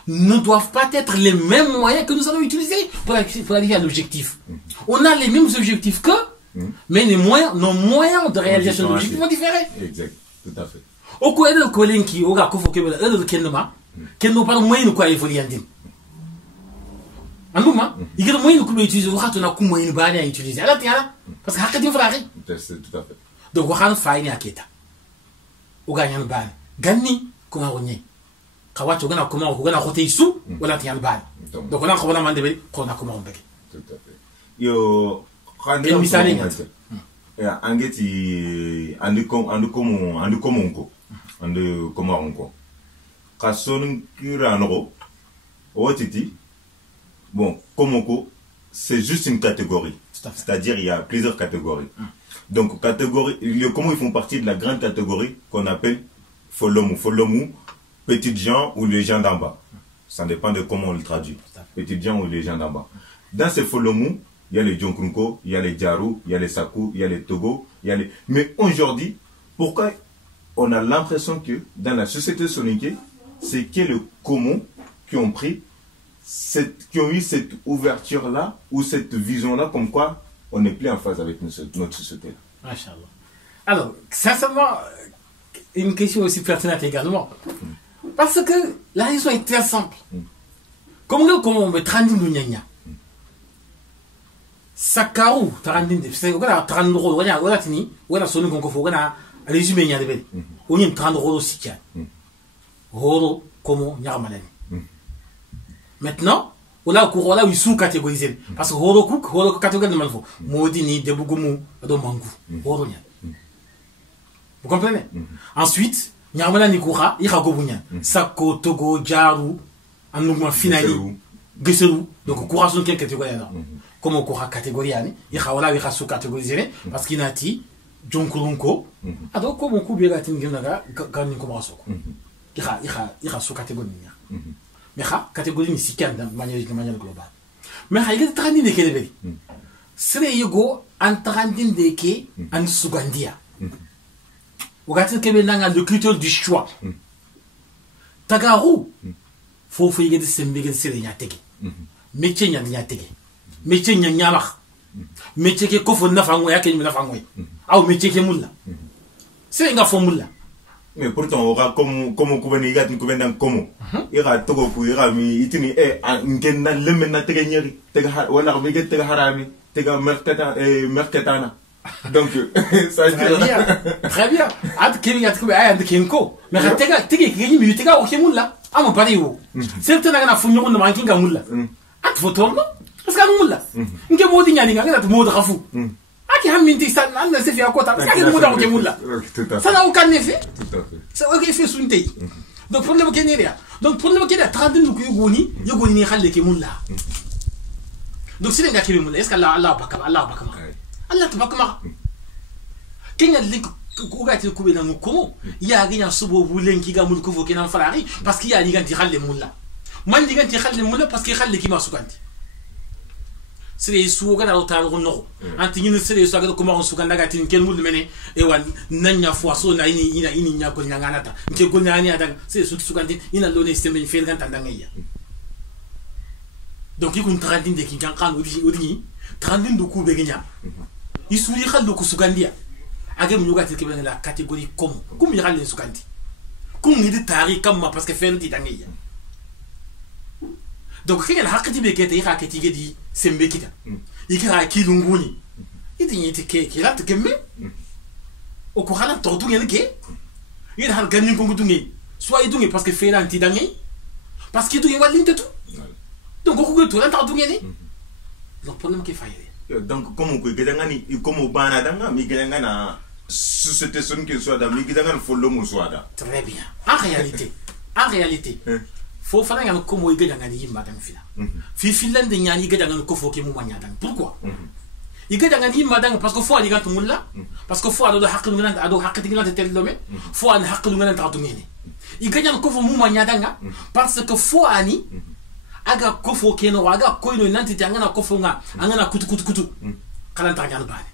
ne doivent pas être les mêmes moyens que nous allons utiliser pour arriver à l'objectif. On a les mêmes objectifs qu'eux, mais nos moyens de réalisation de l'objectif vont différer. Exact, tout à fait. Au cours de l'Okolenki, au Gakofo Kebela, de Kenoma, qu'elle n'a pas le moyen de quoi évoluer. Anduma, il y a moyen de utiliser le rat, on a coup moyen de bani à utiliser. Alors, tiens, parce que hakati frari. C'est tout à fait. Donc, on a fait une aketa. On gagne le bani. Gani, comment on y est. Kawachi, on a comment on a roté sous, on a tient le bani. Donc, on a comment on a demandé, qu'on a comment on a tout à fait. Yo, quel misali ya angeti andi komonko andi komaronko kason kiranoro otiti. Bon, Komoko, c'est juste une catégorie. C'est-à-dire, il y a plusieurs catégories. Donc, comment ils font partie de la grande catégorie qu'on appelle Folomu. Folomu, petites gens ou les gens d'en bas. Ça dépend de comment on le traduit. Petites gens ou les gens d'en bas. Dans ces Folomu, il y a les Djonkunko, il y a les Djaru, il y a les Saku, il y a les Togo, il y a les... Mais aujourd'hui, pourquoi on a l'impression que dans la société soninké, c'est que les Komo qui ont pris qui ont eu cette ouverture-là ou cette vision-là comme quoi on n'est plus en phase avec notre société. Machallah. Alors, sincèrement, une question aussi pertinente également. Parce que la raison est très simple. Comment on me trandine de nyanya Sakaru, trandine de... C'est quoi 30 euros, on a tini, on a sonné qu'on faut résumer nyanya de belle. On y a 30 euros aussi. Horo, comment nyarmalani. Maintenant, on a cours là où ils sont catégorisés. Parce que horo catégorisé de malfo. Modini, debugumu, ado mangu. Horo nya. Vous comprenez? Ensuite, nyamala nikura, iragobunya. Sako, Togo, Djaru, anugma finali, Geseru. Donc, courage quelle catégorie là. Comme on court catégorie ani, irawala ira sous catégorisé parce qu'il a dit Djonkurunko. Ado comme on coupe bien la tinguenaga, gagne comme rasoko. Ira sous catégorie. Mais la catégorie ni si de manière globale. Mais il y a des trandines de Kélébé. C'est yugo en trandine de Ké en Sougandia. Au gâteau Kébé n'a le critère du choix. Tagarou, faut faire des sembés de Séréniateke. Métier Nyateke. Métier Nyamar. Métier qui coffre Nafangoya qui me Nafangoy. Ah, métier qui est moula. C'est un gars moula. Mais pourtant, on aura comme Koubanigat, comme il y a Togo, il y a Itini, Ngena, Lemena, Teganyeri, Tegahar, ou alors Meget Tegaharami, Tega Merketana. Donc, ça veut dire. Très bien. Ad Kemiat Kuba and Kinko. Mais Tega, Tega, Tega, Okimula. Ah, mon pari. C'est un affusion de Mankinga Mula. At Fotorno? Parce qu'à Mula. Nke Modi Yaninga, that mode Rafu. Qui a mis ça, n'a pas fait à quoi? Ça n'a aucun effet. Ça n'a aucun effet sur une taille. Donc, pour le Kenya. Donc, pour le Kenya, 30 ans, Yogoni, Yogoni, Halek Moula. Donc, c'est un gars qui est moula. Est-ce qu'Allah, Allah, Allah, Allah, Kenya, Kougat, Koubé dans nos comment? Il y a rien à Sobo, Boulen, qui a moulé Kouvo, qui est en Ferrari, parce qu'il y a des gens qui râlent les moulas. man digan ti khalle mulla parce que khalle ki ma sukanti sere su ga na ta no anti ni sere su ga ko ma sukanda ga tin ken mulla mene e wan nanya fo so na ini nya ko nyanga nata nke go nyani ada sere su sukanti ina lo ne sembe fel kan tandanga ya donc ikun trandin de ki kan kan odi trandin do ku be genya isuri khallo ku sukandia age mu yoga te la catégorie comme il khalle sukanti comme ni de tari comme parce que fel di dangiya donc kenya hakati be kete ika keti gedi sembe kita ika kilunguni iti yiti ke kila te kemme o ko hala tortu ngene ke ida hal ganin ko ngudungi soit idungi parce que fela anti dangi parce que idungi walinte tout donc ko ko to la tortu ngene donc problème ke faye donc comme ko gedangani comme bana danga mi gedangana société son que soit da mi gedangana follow mo soit da très bien en réalité faut faire un comme il gagne gagner madame fila fi Finlande nyani gagne gagner ko foke mu manya dan pourquoi il gagne gagner madame parce que faut aller gâteau mulla parce que faut aller hakku ngana ado hakku ngana tel domaine faut aller hakku ngana ta ngene il gagne ko fo mu manya danga parce que faut ani aga ko foke no aga ko no nanti tangana ko fo nga angana kutu kala ta ngana bane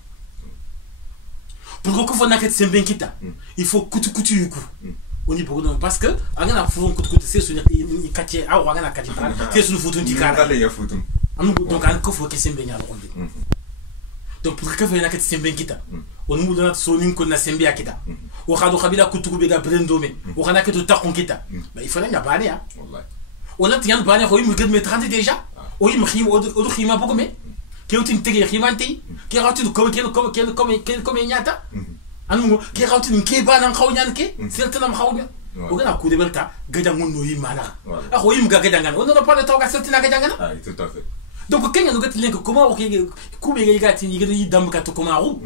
pour ko fo naket semben kita il faut kutu yuku on y beaucoup parce que angana fufun kutu c'est sur ni katie a wangana katie c'est sur futun di kara donc an ko fo ke sembe nya ronde donc pour que fena ket sembe kita on mu dona so nin ko na sembe akita o khadu khabila kutu be ga brendome o khana ke to takon kita bah il fallait ya bane ya wallahi on a tian bane ko yim ged me 30 déjà o yim khim o do khima beaucoup mais ke utin tege khimanti ke ratu ko comme nyata anu ke rawti ni ke ba nan xawñan ke certainam xawña o gana ku de belta gajangun no yimana a ko yim ga gajangan on ne parle taw ga certina gajangana ah tout à fait donc kenya no gati lenko comment o ke ku be ga gati ni gadi dam ka to comment ru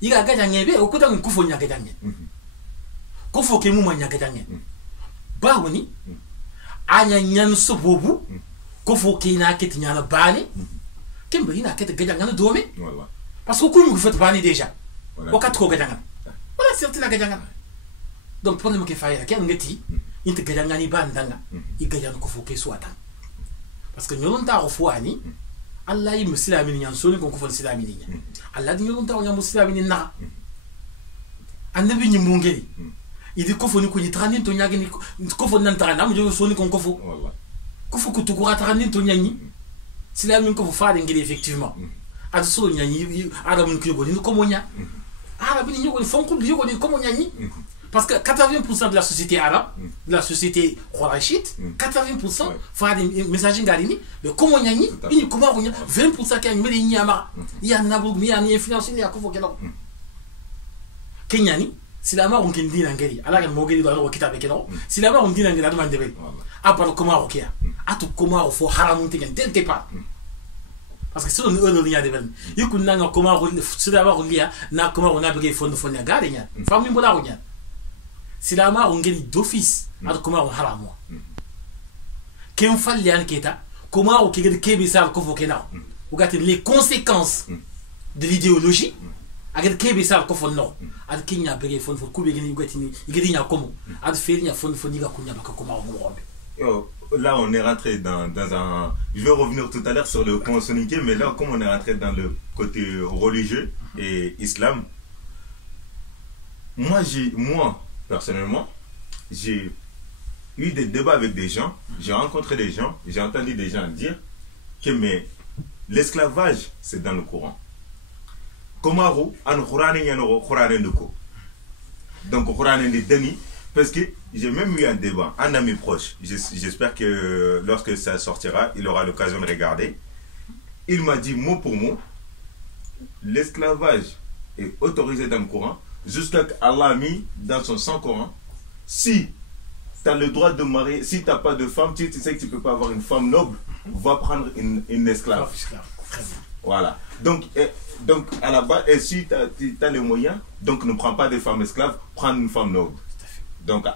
iga gajangebe o ko tan ku fo nya gajangen ko fo ke mu ma nya gajangen ba woni anya nyan so bobu ko fo ke na ket nya na bani kembe ina ket gajangana do me wallahi parce que ku mu fait bani déjà o kat ko gajangana voilà certain gajangan donc problème ke faye ke ngati inte gajangani bandanga I gajan ko foke swata parce que ñolon ta fo ani Allah yi muslimin ñan soni ko fo muslimin ñan Allah di ñolon ta ñan muslimin na annabi ñi mo ngeli idi ko fo ni ko ni tranin to ñagi ni ko fo nan tra nam jo soni ko fo wallahi ko fo ko to ko tranin to ñani silamin ko fo faade ngeli effectivement ad so ñani adam ko go ni ko mo ña arabe ni ñogoni fonku yogoni comme ñani parce que 80% de la société arabe de la société khorachite 80% fa des messages ngarini mais comme ñani ini kuma ko 20% ka ñi ñama ya na bu mi ya ni influence ni akufo kelo kenyani silama on kin dina ngari ala kan mo gari do kitabe kelo silama on dina ngari aduma ndebe apart kuma ko kia atu kuma fo haramun tegen dès le départ parce que si on est de ben il faut nanga comment si d'abord on lia na comment on a besoin fond fond ya gare nya famille bola nya si la ma on ngeli d'office ad comment on haramo ken falli an keta comment on kigede kebe sal ko fo kena o gati les conséquences de l'idéologie agad kebe sal ko fo no ad kinya besoin fond fo ku be geni gati ni igedi nya komo ad feli nya fond fo ni ga kunya baka comment on rombe yo. Là, on est rentré dans un... Je vais revenir tout à l'heure sur le consoniqué, mais là, comme on est rentré dans le côté religieux et islam, moi, personnellement, j'ai eu des débats avec des gens, j'ai rencontré des gens, j'ai entendu des gens dire que mais l'esclavage, c'est dans le Coran. Komaru, an Khurane yanoro Khurane ndoko. Donc, Khurane de Deni. Parce que j'ai même eu un débat, un ami proche, j'espère que lorsque ça sortira, il aura l'occasion de regarder. Il m'a dit mot pour mot, l'esclavage est autorisé dans le Coran, jusqu'à qu'Allah a mis dans son Saint-Coran, si tu as le droit de marier, si tu n'as pas de femme, tu sais que tu ne peux pas avoir une femme noble, va prendre une esclave. Voilà. Donc à la base, et si tu as les moyens, donc ne prends pas de femme esclave, prends une femme noble. Donc,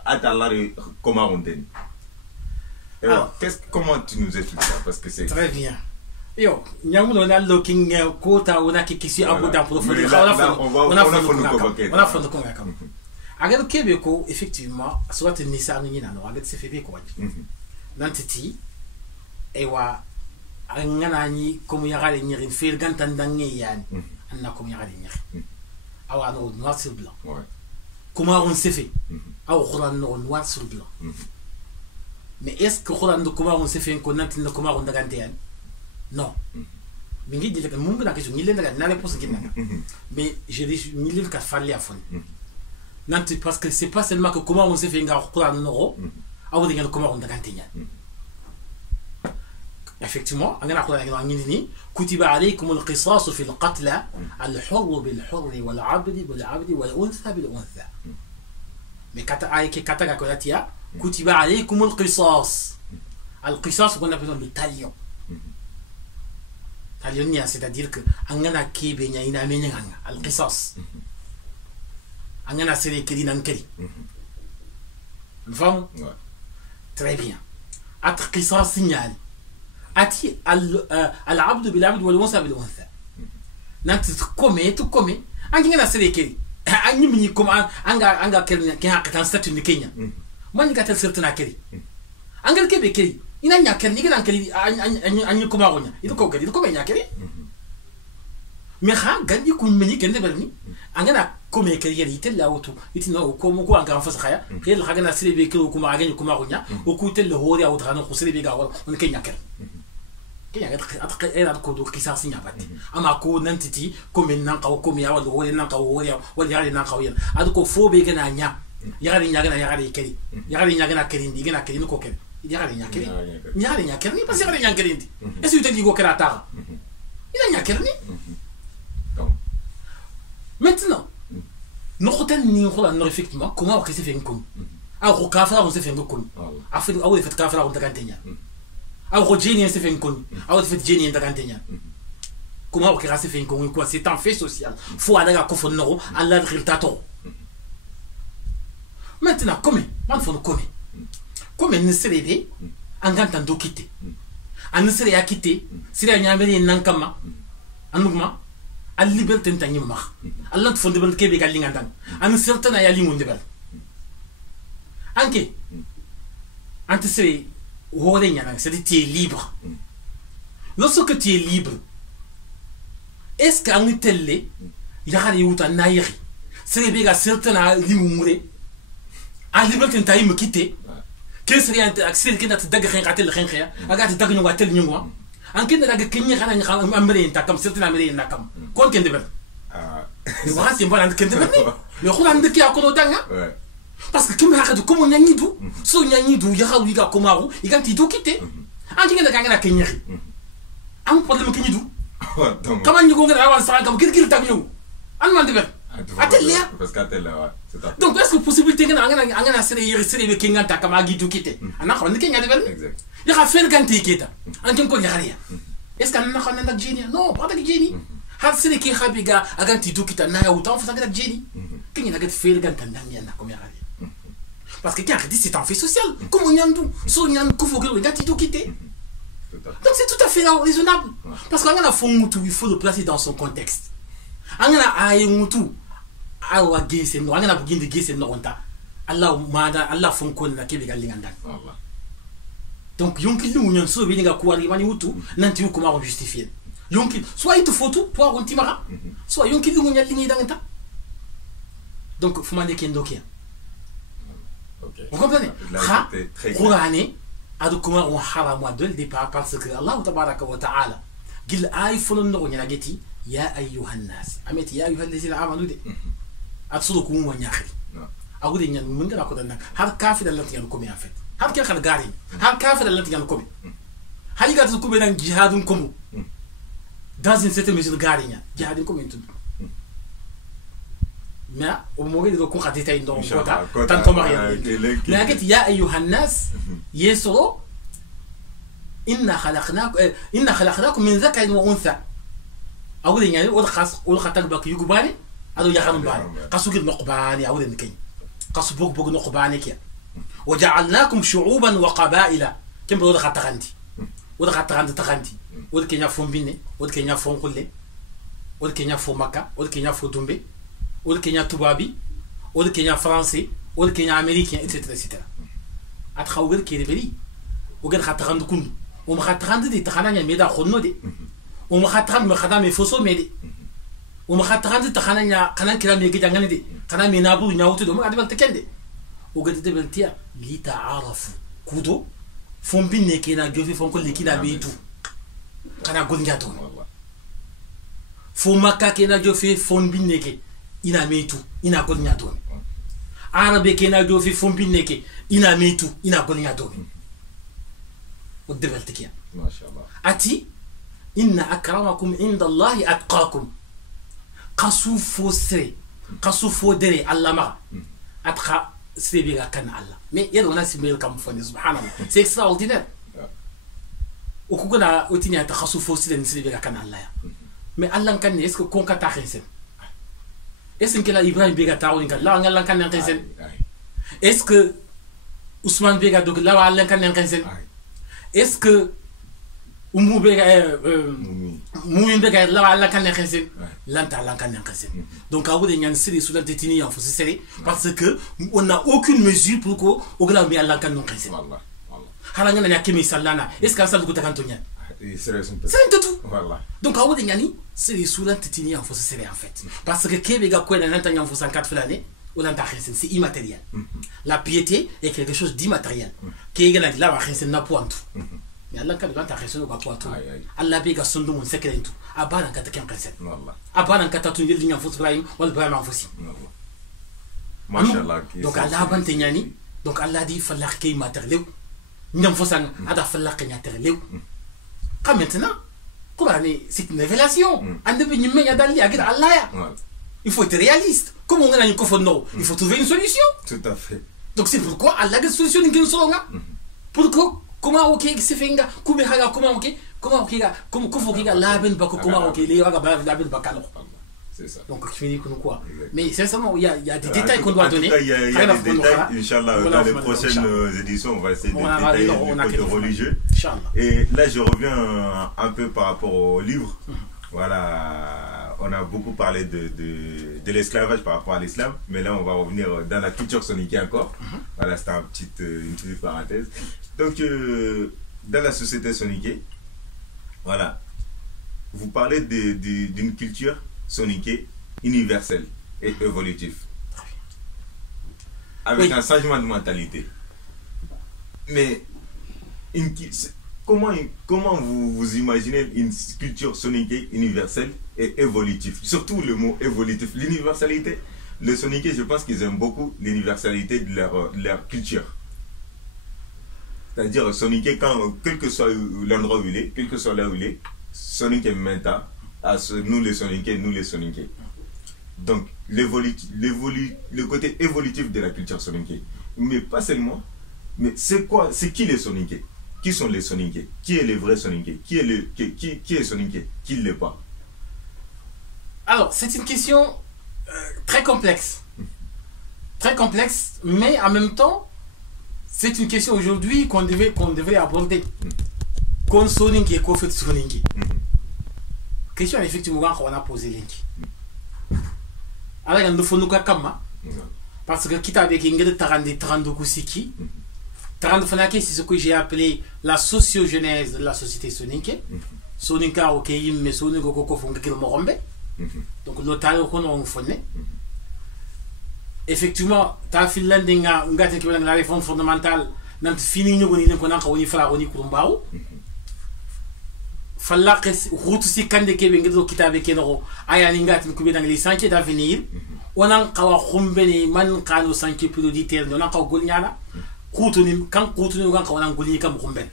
comment on dit? Comment tu nous expliques ça? Parce que c'est... Très bien. Yo, on a looking quota, on a qui suit un peu d'approfondir. On a fait le convaincre. Regarde Québec, effectivement, soit une Nissan, on a fait quoi. L'entité, ewa ngana ni comme yagale nyiri fer gantan dangi yani anna comme yagale nyiri awa no noir sur blanc comment on s'est fait awa Quran no noir sur blanc mais est-ce que Quran de comment on s'est fait qu'on a tenu comment on dagante yani non mais ngi dire que mun na question ni len daga na réponse qui mais je dis ni len ka fallait à fond nanti parce que c'est pas seulement que comment on s'est fait ngar Quran no awa de comment on dagante yani effectivement أنا أقول لك أنني كتب عليكم القصاص في القتلى الحر بالحر والعبد بالعبد والأنثى بالأنثى مكتا أي كتا كولاتيا كتب عليكم القصاص القصاص قلنا بدون التاليون تاليون c'est-à-dire que أنا كيبي نينا مني القصاص أنا سري كذي ننكري فهم très bien أت قصاص signal ati al-abdu bil-abd wal-unsa bil-unsa nanti tukome angi ngana sereke anyi mini comme anga kelnya ki hakatan statut ni Kenya man ga tel certain akeri angal kebe keri ina nya kel ni ga keri anyi kuma gonya ito ko keri ko be nya keri me ha gandi ku mini kende berni angana comme keri yeri tel la wutu itino ko mo ko anga fasa khaya khel hagana serebe keri kuma agani kuma gonya o ku tel hori aw trano ko serebe ga wal on Kenya keri Kenya era ko do kisas nya bat ama ko nantiti ko men nan kaw ko mi ya wal wala nan kaw wala yari nan kaw yel ad ko fo be gana nya yari nya gana yari keri yari nya gana keri ndi gana keri ko keri yari nya keri ni parce yari nya keri ndi est ce que tu dis ko kera ta ina nya keri ni maintenant نقطة نقول أنه effectivement comment on s'est fait un con أو كافر on s'est fait un con أفضل أول fait كافر on t'a gagné أو génie s'est fait un con أو fait génie t'a gagné comment on s'est fait un con quoi c'est un fait social faut aller à confondre à la résultat maintenant comment man faut comment ne serait des engagement d'oquité en ne serait à quitter si la nyamé nankama anugma al liberté ntani ma Allah te fonde ban kebe gal linga dan an certaina ya lingu ndebal anke ante c'est wore nyana c'est tu es libre lorsque tu es libre est-ce qu'en telle il y a rien uta nairi c'est bega certaina lingu mure al liberté ntani me quitter que serait un accès qui n'a te daga khatel khankha aga te daga nywa tel nywa anke daga kenya khana nya amre nta kam certaina amre nta kam kon ken debal voilà c'est bon ken debal mais khula ndiki akono danga parce que kim ha khadu comme nyanyidu so nyanyidu ya hawi ga komaru iganti do kite anke daga ngana kenya am problème kenyidu kama nyi go ngana awan sa kam kirkir tak nyu an man debal atelier parce qu'atelier donc est-ce que possibilité ngana sere be kenga ta kama gi do kite ana khon kenya debal exact il y a fait quand tu es là en tant que rien est-ce qu'on a un autre génie non pas de génie har c'est qui habiga aganti du kita na ya autant faut ça génie quand il a fait quand tu as na comme rien parce que quand dit c'est un fait social comme on y a tout so nyan ko faut que aganti du kité donc c'est tout à fait raisonnable parce qu'on a fond tout il faut le placer dans son contexte on a ay mutu awa gese no on a bugindi gese no onta Allah mada Allah fon ko na kebe galinga Allah donc yonki lu nyon so bi nga ko wari mani wutu nanti ko ma justifier yonki soit il te faut tout toi on timara soit yonki lu nyon lingi dangata donc faut mander ken dokia OK vous comprenez ha qur'ani adu kuma on haram wa dès le départ parce que Allah tabaraka wa ta'ala gil iphone no nyana geti ya ayyuhan nas ameti ya ayyuhal ladina amanu de atsudukum wa nyakhri agudi nyan mun ngana ko dan har kafir Allah yan ko mi en fait har ken khal gari har kafir Allah yan ko mi hali ga tu ko be dan jihadun ko mu dans une certaine mesure gari nya jihadun ko mi tout mais au moment de ko khati tay ndon ko ta tan to mari la gati ya ayyuhan nas yasru inna khalaqnakum min dhakarin wa untha agudi nya wal khas wal khatak bak yugubani ado yakham bani qasugir noqbani awden kay قص بوق نقبانك وجعلناكم شعوبا وقبائل كم بدو خطغندي ود خطغند تغندي ود كينيا فون بيني ود كينيا فون كولي ود كينيا فون مكه ود كينيا فون دومبي ود كينيا توبابي ود كينيا فرنسي ود كينيا امريكان etc etc اتخاوغر كيربري وغير خطغند كون on m'a trente de tahana meda khonode on m'a trente me khada me foso mede on m'a trente tahana kana kila me gidangane de kana me nabu nyawtu do ma adbal tekende o gadi de beltia li ta'arafu kudo fombi nekena jofi fonko lekina betu kana golngato fomaka kena jofi fombi neke ina metu ina golngato arabe kena jofi fombi neke ina metu ina golngato o de beltia ما شاء الله ati inna akramakum inda allahi atqakum qasu fodere allama atqa sibira kan Allah mais yero na sibira kam fone subhanallah c'est extraordinaire o ko gona o tinya ta qasu fosire sibira kan Allah ya mais Allah kan est-ce que kon ka ta xesen est-ce que la Ibrahim bega ta on kan la Allah kan nan xesen est-ce que Ousmane bega dog la Allah kan nan xesen est-ce que umu bega mumin bega la Allah kan nan xesen lanta Allah kan nan xesen donc à vous de nyan siri sous la détenue en faut se serrer parce que on n'a aucune mesure pour que au gala mi Allah kan nan xesen والله hala ngana nya kemi sallana est-ce que ça du ko takantonya c'est tout voilà donc à vous de nyani siri sous la détenue en faut se serrer en fait parce que kebe ga ko na nantanya en faut 104 flane ou lanta xesen c'est immatériel la piété est quelque chose d'immatériel kege na la xesen na pointu mais Allah kan lanta xesen ko pointu Allah be ga sondu mon secret tout abana ka takan xesen والله abana ka tatu ngel nya faut Ibrahim wal Ibrahim en faut ما شاء الله donc Allah bante nyani donc Allah dit falaq kay materlew ñam fosan ada falaq nya terlew comme maintenant c'est une révélation ande bi ñimme ya dal ya gida Allah ya il faut être réaliste comme on a une kofo no il faut trouver une solution tout à fait donc c'est pourquoi Allah a solution ngin songa pourquoi comment ok se fenga kube haga comment ok ga comment kofo ga la ben bako comment ok les waga ba la ben bakalo c'est ça donc je finis comme quoi mais sincèrement il y a des détails qu'on doit donner il y a des détails inchallah dans les prochaines éditions on va essayer de détailler les côtés religieux et là je reviens un peu par rapport au livre voilà on a beaucoup parlé de l'esclavage par rapport à l'islam mais là on va revenir dans la culture sonique encore voilà c'était une petite parenthèse donc dans la société sonique voilà vous parlez d'une culture sonique universel et évolutif avec un changement de mentalité mais comment vous imaginez une culture sonique universelle et évolutive, surtout le mot évolutif, l'universalité, les soniques je pense qu'ils aiment beaucoup l'universalité de leur culture, c'est-à-dire sonique quel que soit l'endroit où il est, quel que soit là où il est, sonique menta nous les soniques. Donc le côté évolutif de la culture sonique, mais pas seulement, mais c'est qui les soniques, qui sont les soniques, qui est les vrais soniques, qui est sonique, qui ne l'est pas. Alors c'est une question très complexe, mais en même temps c'est une question aujourd'hui qu'on devrait aborder. Qu'on sonique et qu'on fait sonique. Question effectivement qu'on a posé linki. Alors il faut nous kama parce que kita avec ingé tarande kusiki. Tarande fanake c'est ce que j'ai appelé la sociogenèse de la société sonique. Soninka ok mais soningo koko fonga kilo morombe. Donc notaire qu'on on fonne. Effectivement ta finlandinga ngate ki la réforme fondamentale nant fini ñu goni ko nan ko ni fala woni kurumbaaw. Falaq route si kande kebe ngedo kitabe kenoro ayani ngati ko be dans les sentiers d'avenir onan qawa khumbeni man kanu sanki prioritaire non qaw golnyana khutuni kan khutuni kan qaw nan golni kam khumben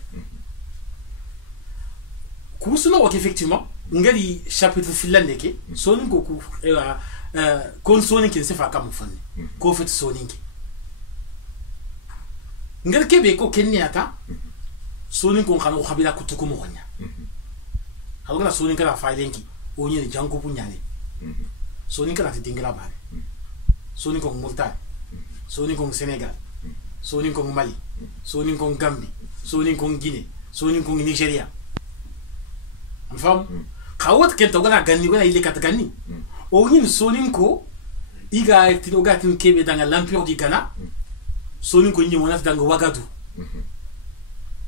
kusuno ok effectivement ngari chapitre filande ke sonin ko ku kon sonin ke se fa kam fanni ko fet sonin ke ngal kebe ko kenniata sonin ko kan khabila kutuko mo gonya alors que sonin kala failenki onye ni janko punyane sonin kala tingala bale sonin ko Mauritanie sonin ko Sénégal sonin ko Mali sonin ko Gambie sonin ko Guinée sonin ko Nigeria on fam khawat ken to gana ganni gona ile kat ganni onye sonin ko iga tino gatin kebe dans l'empire du Ghana sonin ko nyi wona dans Ouagadougou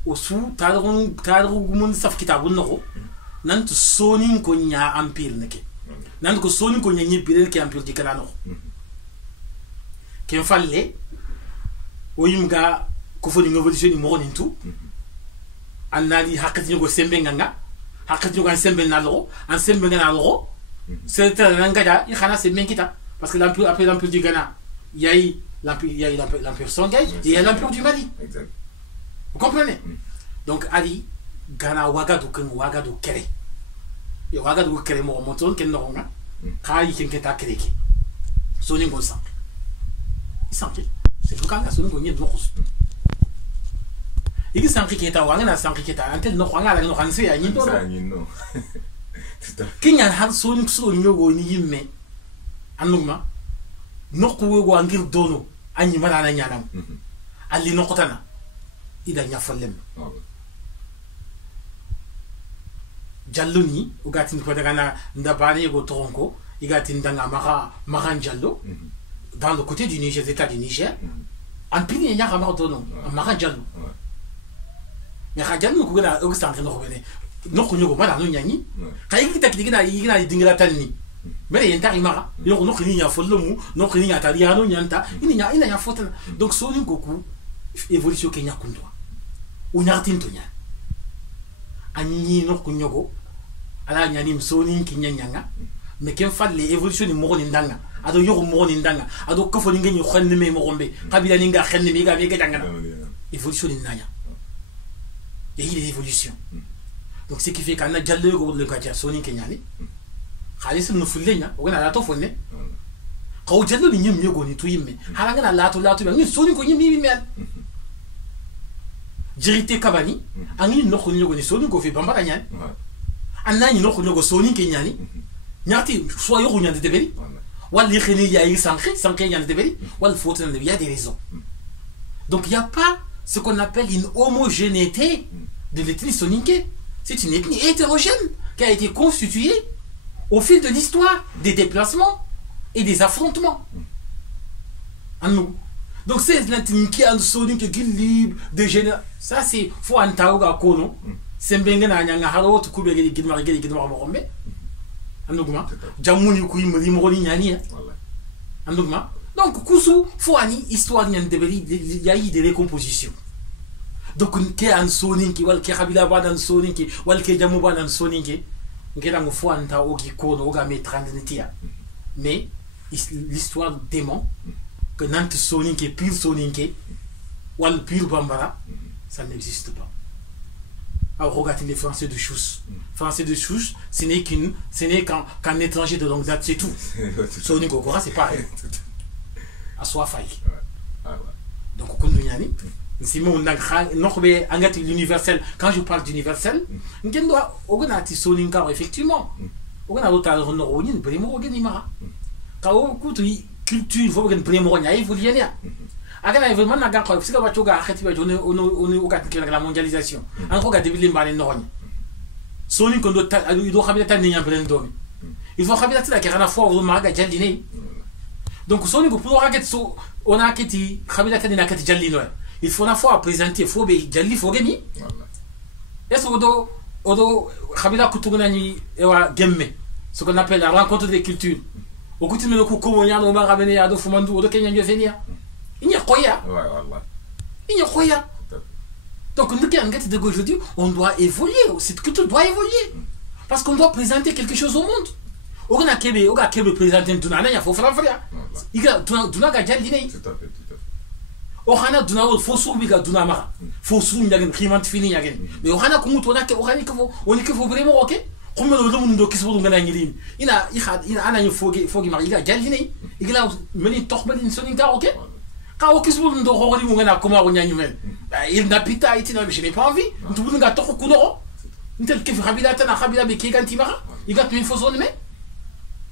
osu tadru mun saf kitabun no nan to sonin ko nya empire neke nan ko sonin ko nya nyibire ke empire dikala no ken falle o yimga ko foni révolution ni mo nintu annali hakati go sembe nganga hakati go sembe na lo an sembe na lo c'est un gars il khana sembe kita parce que l'empire après l'empire du Ghana il y a l'empire Songhay et il y a l'empire du Mali. Exact. Vous comprenez? Donc ali Ghana wagadu kere et wagadu kere mo moton ken no nga kai ken keta kereke soni go sang sanki c'est le kanga soni go nyi do khos igi sanki keta wanga na sanki keta antel no khanga la no khanse ya nyi do no kinya har soni so nyogo ni yimme anuma nokku go angir dono anyi mala na nyanam ali nokotana ida nyafallem jalloni ugatin ko daga na ndabani go tronko igatin danga mara jallo dans le côté du Niger, l'état du Niger en pini nya ka dono mara jallo mais jallo ko gana o stank no ko bene nokku nyogo mala no nyani kay kita kidina yigina dingila tanni mais yenta imara yo no khini nya follomu no khini nya tariano nyanta ina nya fotana donc so ni goku évolution kenya kundwa unyartin to nya anyi no kunyogo ala nyani msoni kinyanyanga mais ken falle évolution ni mo ni ndanga ado yo mo ni ndanga ado ko fo ni ngeni xonne me mo gombe kabila ni nga xenne mi ga be gadanga évolution ni nanya et il est évolution donc ce qui fait qu'ana jallo go le ka soni kenyani khalis no fullenya o gana la to fonne ko jallo ni nyim yogo ni to yimme hala ngana la to ni soni ko yimi mi jirite kabani angi no ko nyogo ni soni ko fe bambara nyani anani no ko nyogo soni kenyani nyati soit yo nyande de beli wal li khini ya yi sanké nyande de beli wal faute il y a des raisons donc il y a pas ce qu'on appelle une homogénéité de l'ethnie soninké. C'est une ethnie hétérogène qui a été constituée au fil de l'histoire, des déplacements et des affrontements en nous. Donc c'est l'ethnie qui a un soninké qui libre de génération. Ça c'est faut en taouga kono. C'est benga na nyanga haro to kube gedi gidmar morombe. Andugma jamuni ku yimri moroni nyani. Andugma. Donc kusu faut ani histoire nyan debeli il y a eu des récompositions. Donc ke an soninki wal ke kabila ba dan soninki wal ke jamu ba dan soninki ngela ngo faut anta ogi kono oga me transnitia. Mais l'histoire dément que nant soninki pire soninki wal pire bambara ça n'existe pas. Alors regardez les Français de Chouss. Français de Chouss, ce n'est qu'un étranger de longue date, c'est tout. Soninki Okora, c'est pareil. À soi faille. Donc au Kunduniani, si mon l'universel, quand je parle d'universel, on doit organiser Soninka effectivement. On a l'autre Ronin, Bremo Organimara. Quand on écoute culture, il faut que Bremo Nia, il faut y aller. Agana vraiment na gakko sika ba toga khati ba jone on okati la mondialisation an ko ga de bilim balen noñ soni ko do khabila tan ni nyambren domi il faut khabila tla ke rana fo ma ga jaldine donc soni ko pour raket so on a kiti khabila tan na kati jallino il faut na fois présenter faut be jalli faut gemi est-ce odo khabila kutugna ni ewa gemme ce qu'on appelle la rencontre des cultures au coutume ko ko nyano ma rabene ya do fumandu odo kenya nyo fenia. Il y a quoi? Il y a quoi? Donc, aujourd'hui, on doit évoluer. Cette culture doit évoluer. Parce qu'on doit présenter quelque chose au monde. On a qu'à présenter un Dunana, il faut faire frère. Il y a Dunaka Jaldine. Tout à fait. On a Dunao, faut soubiga Dunamara. Faut soubiga Kimant Fini again. Mais on a comme on est que vous vraiment ok? Comme le monde qui se voit dans la ligne. Il a un fogi mariga Jaldine. Il a mené Torben Soninka, ok? Quand on se voit dans le monde, comment on y a il n'a pas été, je n'ai pas envie. Tout le monde a tout couleur. Tel que Rabila Tana Rabila Bekigantimara, il a une fausse zone.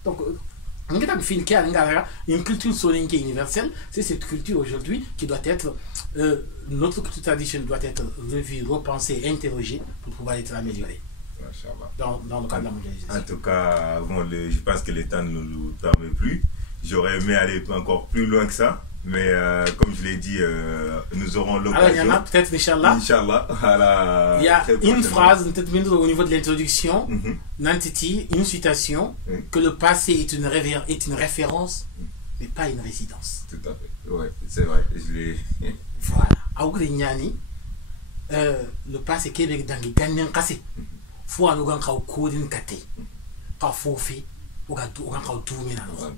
Donc, on a une culture soninké universelle. C'est cette culture aujourd'hui qui doit être, notre culture traditionnelle doit être revue, repensée, interrogée pour pouvoir être améliorée. Dans le cadre de la mondialisation. En tout cas, bon, je pense que le temps ne nous permet plus. J'aurais aimé aller encore plus loin que ça. Mais comme je l'ai dit, nous aurons l'occasion. Alors, il y en a peut-être, Inch'Allah. Inch'Allah. Voilà, il y a très une prochainement. phrase, peut-être au niveau de l'introduction, Nantiti, une citation, que le passé est une référence, mais pas une résidence. Tout à fait. Ouais, c'est vrai. Je l'ai. Voilà. Aougre Nyani, le passé Québec dans les Ghanaiens cassés. Faut aller au Gao Kodin Kate. Quand Fofi, au Gao Doumé dans le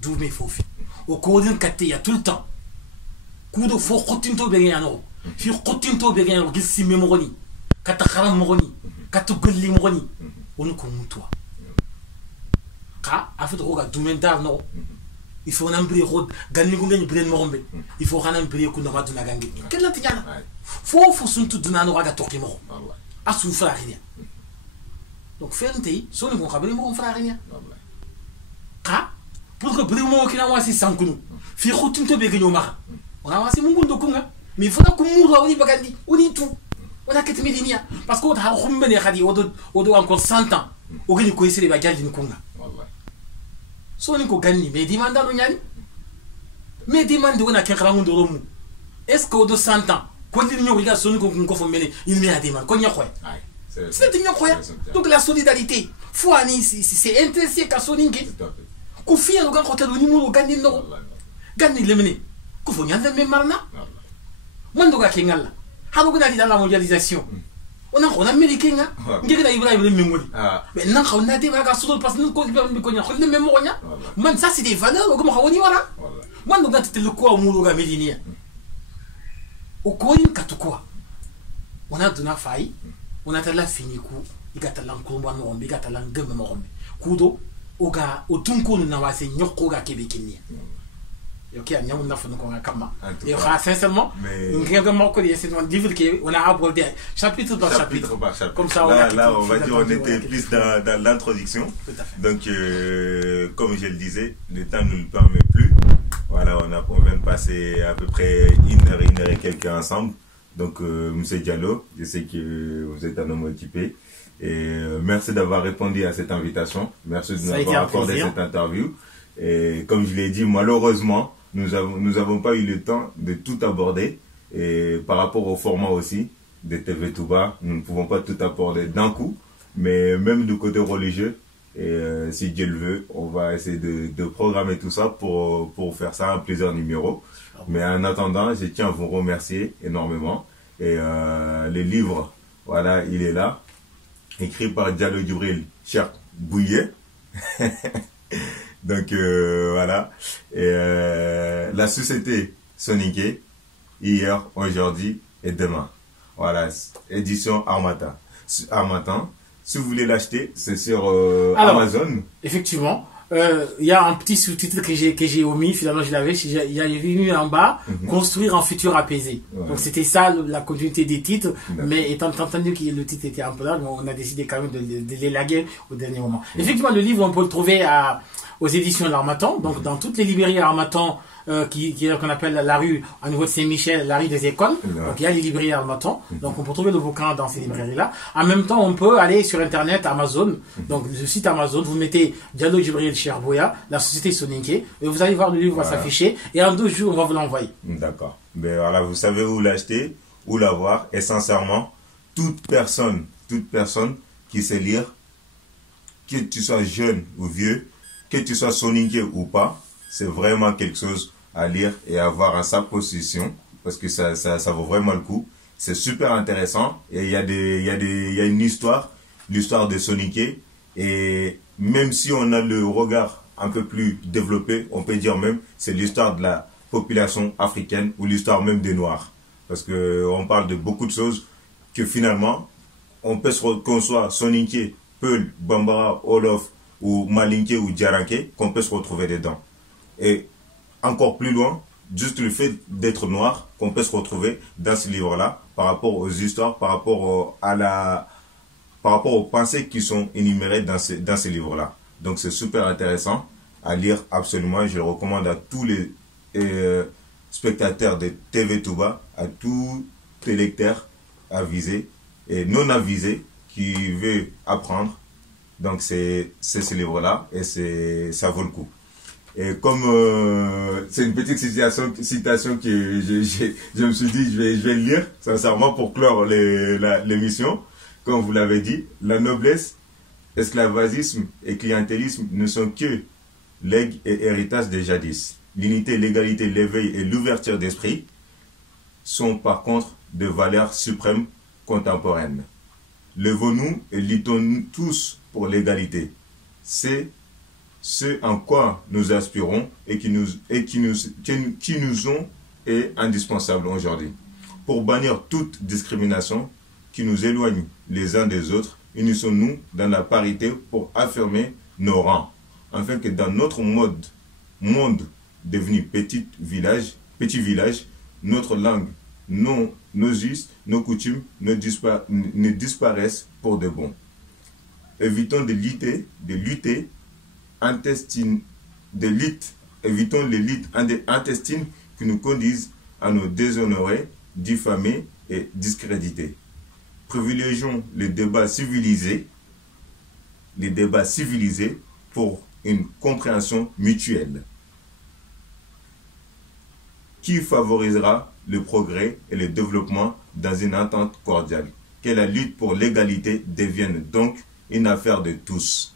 Doumé Fofi. Au Kodin Kate, il y a tout le temps. Kudo fo Kotinto Begano. Fi Kotinto Begano, Gissi Memoroni. Katakaram Moroni. Katugulli Moroni. On nous connaît toi. Ka, afin de regarder Doumé d'Arno. Il faut un briller road, gagner qu'on gagne briller morombe. Il faut un briller qu'on doit donner gagner. Quel est le temps? Faut surtout donner un oraga toqué moro. À souffrir rien. Donc faire un thé, son bon cabri moro frère rien. Ka, pour que briller moro qui n'a pas si sans que nous. Fi routine to begin au mar. On a assez mon goût de kunga. Mais il faut qu'on mourra on y bagandi, on y tout. On a qu'être médinia. Parce qu'on a remené radi au dos encore 100 ans. Au gagne quoi c'est les bagages d'une kunga. So ni ko ganni mais demande no nyani mais demande wona ken kala ngondo romu est-ce que au de 100 ans ko li ñoo ga so ni ko fo mene il me a demande ko ñakoy c'est ñakoy donc la solidarité faut ani c'est intéressé ka so ninki ko fiya no ga ko telu ni mo ganni no ganni le mene ko fo nyanda me marna man do ga ke ngalla ha do ga di dans la mondialisation on a américain nga ngega Ibrahim le memori mais nan xawna de ba ga sudul parce que ko ko nya xol même ko nya man ça c'est des valeurs ko ma xawoni wala man do gatte le ko mu ga mediniya o ko yin katukwa on a dona fay on a tala fini ku igata lan ko mo no igata lan gem mo rombe kudo o ga o tunko na wase nyoko ga kebekini ok, il y a un enfant qu'on a comme et sincèrement, on a abordé chapitre par chapitre. Comme ça, là, on va dire on était plus dans l'introduction. Donc, comme je le disais, le temps ne nous le permet plus. Voilà, on vient de passer à peu près une heure et quelques ensemble. Donc, Monsieur Diallo, je sais que vous êtes un homme occupé. Et merci d'avoir répondu à cette invitation. Merci de nous avoir accordé cette interview. Et comme je l'ai dit, malheureusement, nous avons pas eu le temps de tout aborder. Et par rapport au format aussi de TV Touba, nous ne pouvons pas tout aborder d'un coup. Mais même du côté religieux, et si Dieu le veut, on va essayer de programmer tout ça pour faire ça en plusieurs numéros. Mais en attendant, je tiens à vous remercier énormément. Et les livres, voilà, il est là. Écrit par Diallo Djibril, Cheikh Bouillet. Donc voilà. Et la société Soninké, hier, aujourd'hui et demain. Voilà, édition Harmattan. Si vous voulez l'acheter, c'est sur Amazon. Effectivement. Il y a un petit sous-titre que j'ai omis, finalement je l'avais, il y a venu en bas, construire un futur apaisé. Ouais. Donc c'était ça la continuité des titres, mais étant entendu que le titre était un peu là, on a décidé quand même de l'élaguer au dernier moment. Effectivement, le livre, on peut le trouver aux éditions de l'Harmattan, donc dans toutes les librairies Harmattan, qu'on appelle la rue, au niveau de Saint-Michel, la rue des écoles. Donc il y a les librairies Harmattan. Donc on peut trouver le bouquin dans ces librairies-là. En même temps, on peut aller sur Internet, Amazon. Donc le site Amazon, vous mettez Diallo Djibril Cheikh Bouya, la société Soninké, et vous allez voir le livre va s'afficher. Et en 2 jours, on va vous l'envoyer. D'accord. Mais voilà, vous savez où l'acheter, où l'avoir. Et sincèrement, toute personne qui sait lire, que tu sois jeune ou vieux, que tu sois Soninké ou pas, c'est vraiment quelque chose à lire et à avoir en sa possession parce que ça vaut vraiment le coup. C'est super intéressant et il y a une histoire, l'histoire de Soninké, et même si on a le regard un peu plus développé, on peut dire même c'est l'histoire de la population africaine ou l'histoire même des Noirs, parce que on parle de beaucoup de choses que finalement qu'on soit Soninké, Peul, Bambara, Olof ou Malinké ou Djaranké, qu'on peut se retrouver dedans. Et encore plus loin, juste le fait d'être noir, qu'on peut se retrouver dans ce livre-là, par rapport aux histoires, par rapport aux pensées qui sont énumérées dans ces livres-là. Donc c'est super intéressant à lire absolument. Je le recommande à tous les spectateurs de TV Touba, à tous les lecteurs avisés et non avisés qui veulent apprendre. Donc c'est ce livre-là et ça vaut le coup. Et comme c'est une petite citation que je me suis dit, je vais le lire, sincèrement, pour clore l'émission. Comme vous l'avez dit, la noblesse, esclavagisme et clientélisme ne sont que legs et héritage des jadis. L'unité, l'égalité, l'éveil et l'ouverture d'esprit sont par contre de valeurs suprêmes contemporaines. Levons-nous et luttons tous pour l'égalité. C'est ce en quoi nous aspirons et qui nous est indispensable aujourd'hui. Pour bannir toute discrimination qui nous éloigne les uns des autres, unissons-nous dans la parité pour affirmer nos rangs, afin que dans notre monde devenu petit village, notre langue, nos us, nos coutumes ne disparaissent pour de bon. Évitons évitons les luttes intestines qui nous conduisent à nous déshonorer, diffamer et discréditer. Privilégions les débats civilisés pour une compréhension mutuelle qui favorisera le progrès et le développement dans une entente cordiale. Que la lutte pour l'égalité devienne donc une affaire de tous.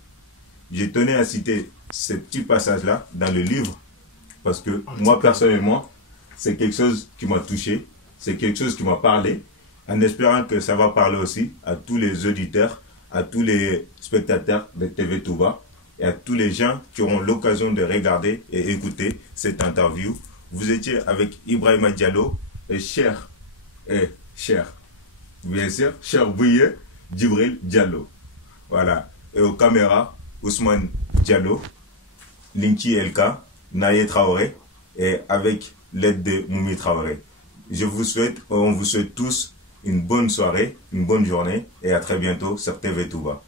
Je tenais à citer ce petit passage-là dans le livre parce que moi personnellement, c'est quelque chose qui m'a touché, c'est quelque chose qui m'a parlé, en espérant que ça va parler aussi à tous les auditeurs, à tous les spectateurs de TV Touba et à tous les gens qui auront l'occasion de regarder et écouter cette interview. Vous étiez avec Ibrahima Diallo et cher Bouye Djibril Diallo. Voilà. Et aux caméras, Ousmane Diallo, Linky Elka, Naye Traoré et avec l'aide de Moumi Traoré. On vous souhaite tous une bonne soirée, une bonne journée et à très bientôt sur TV Touba.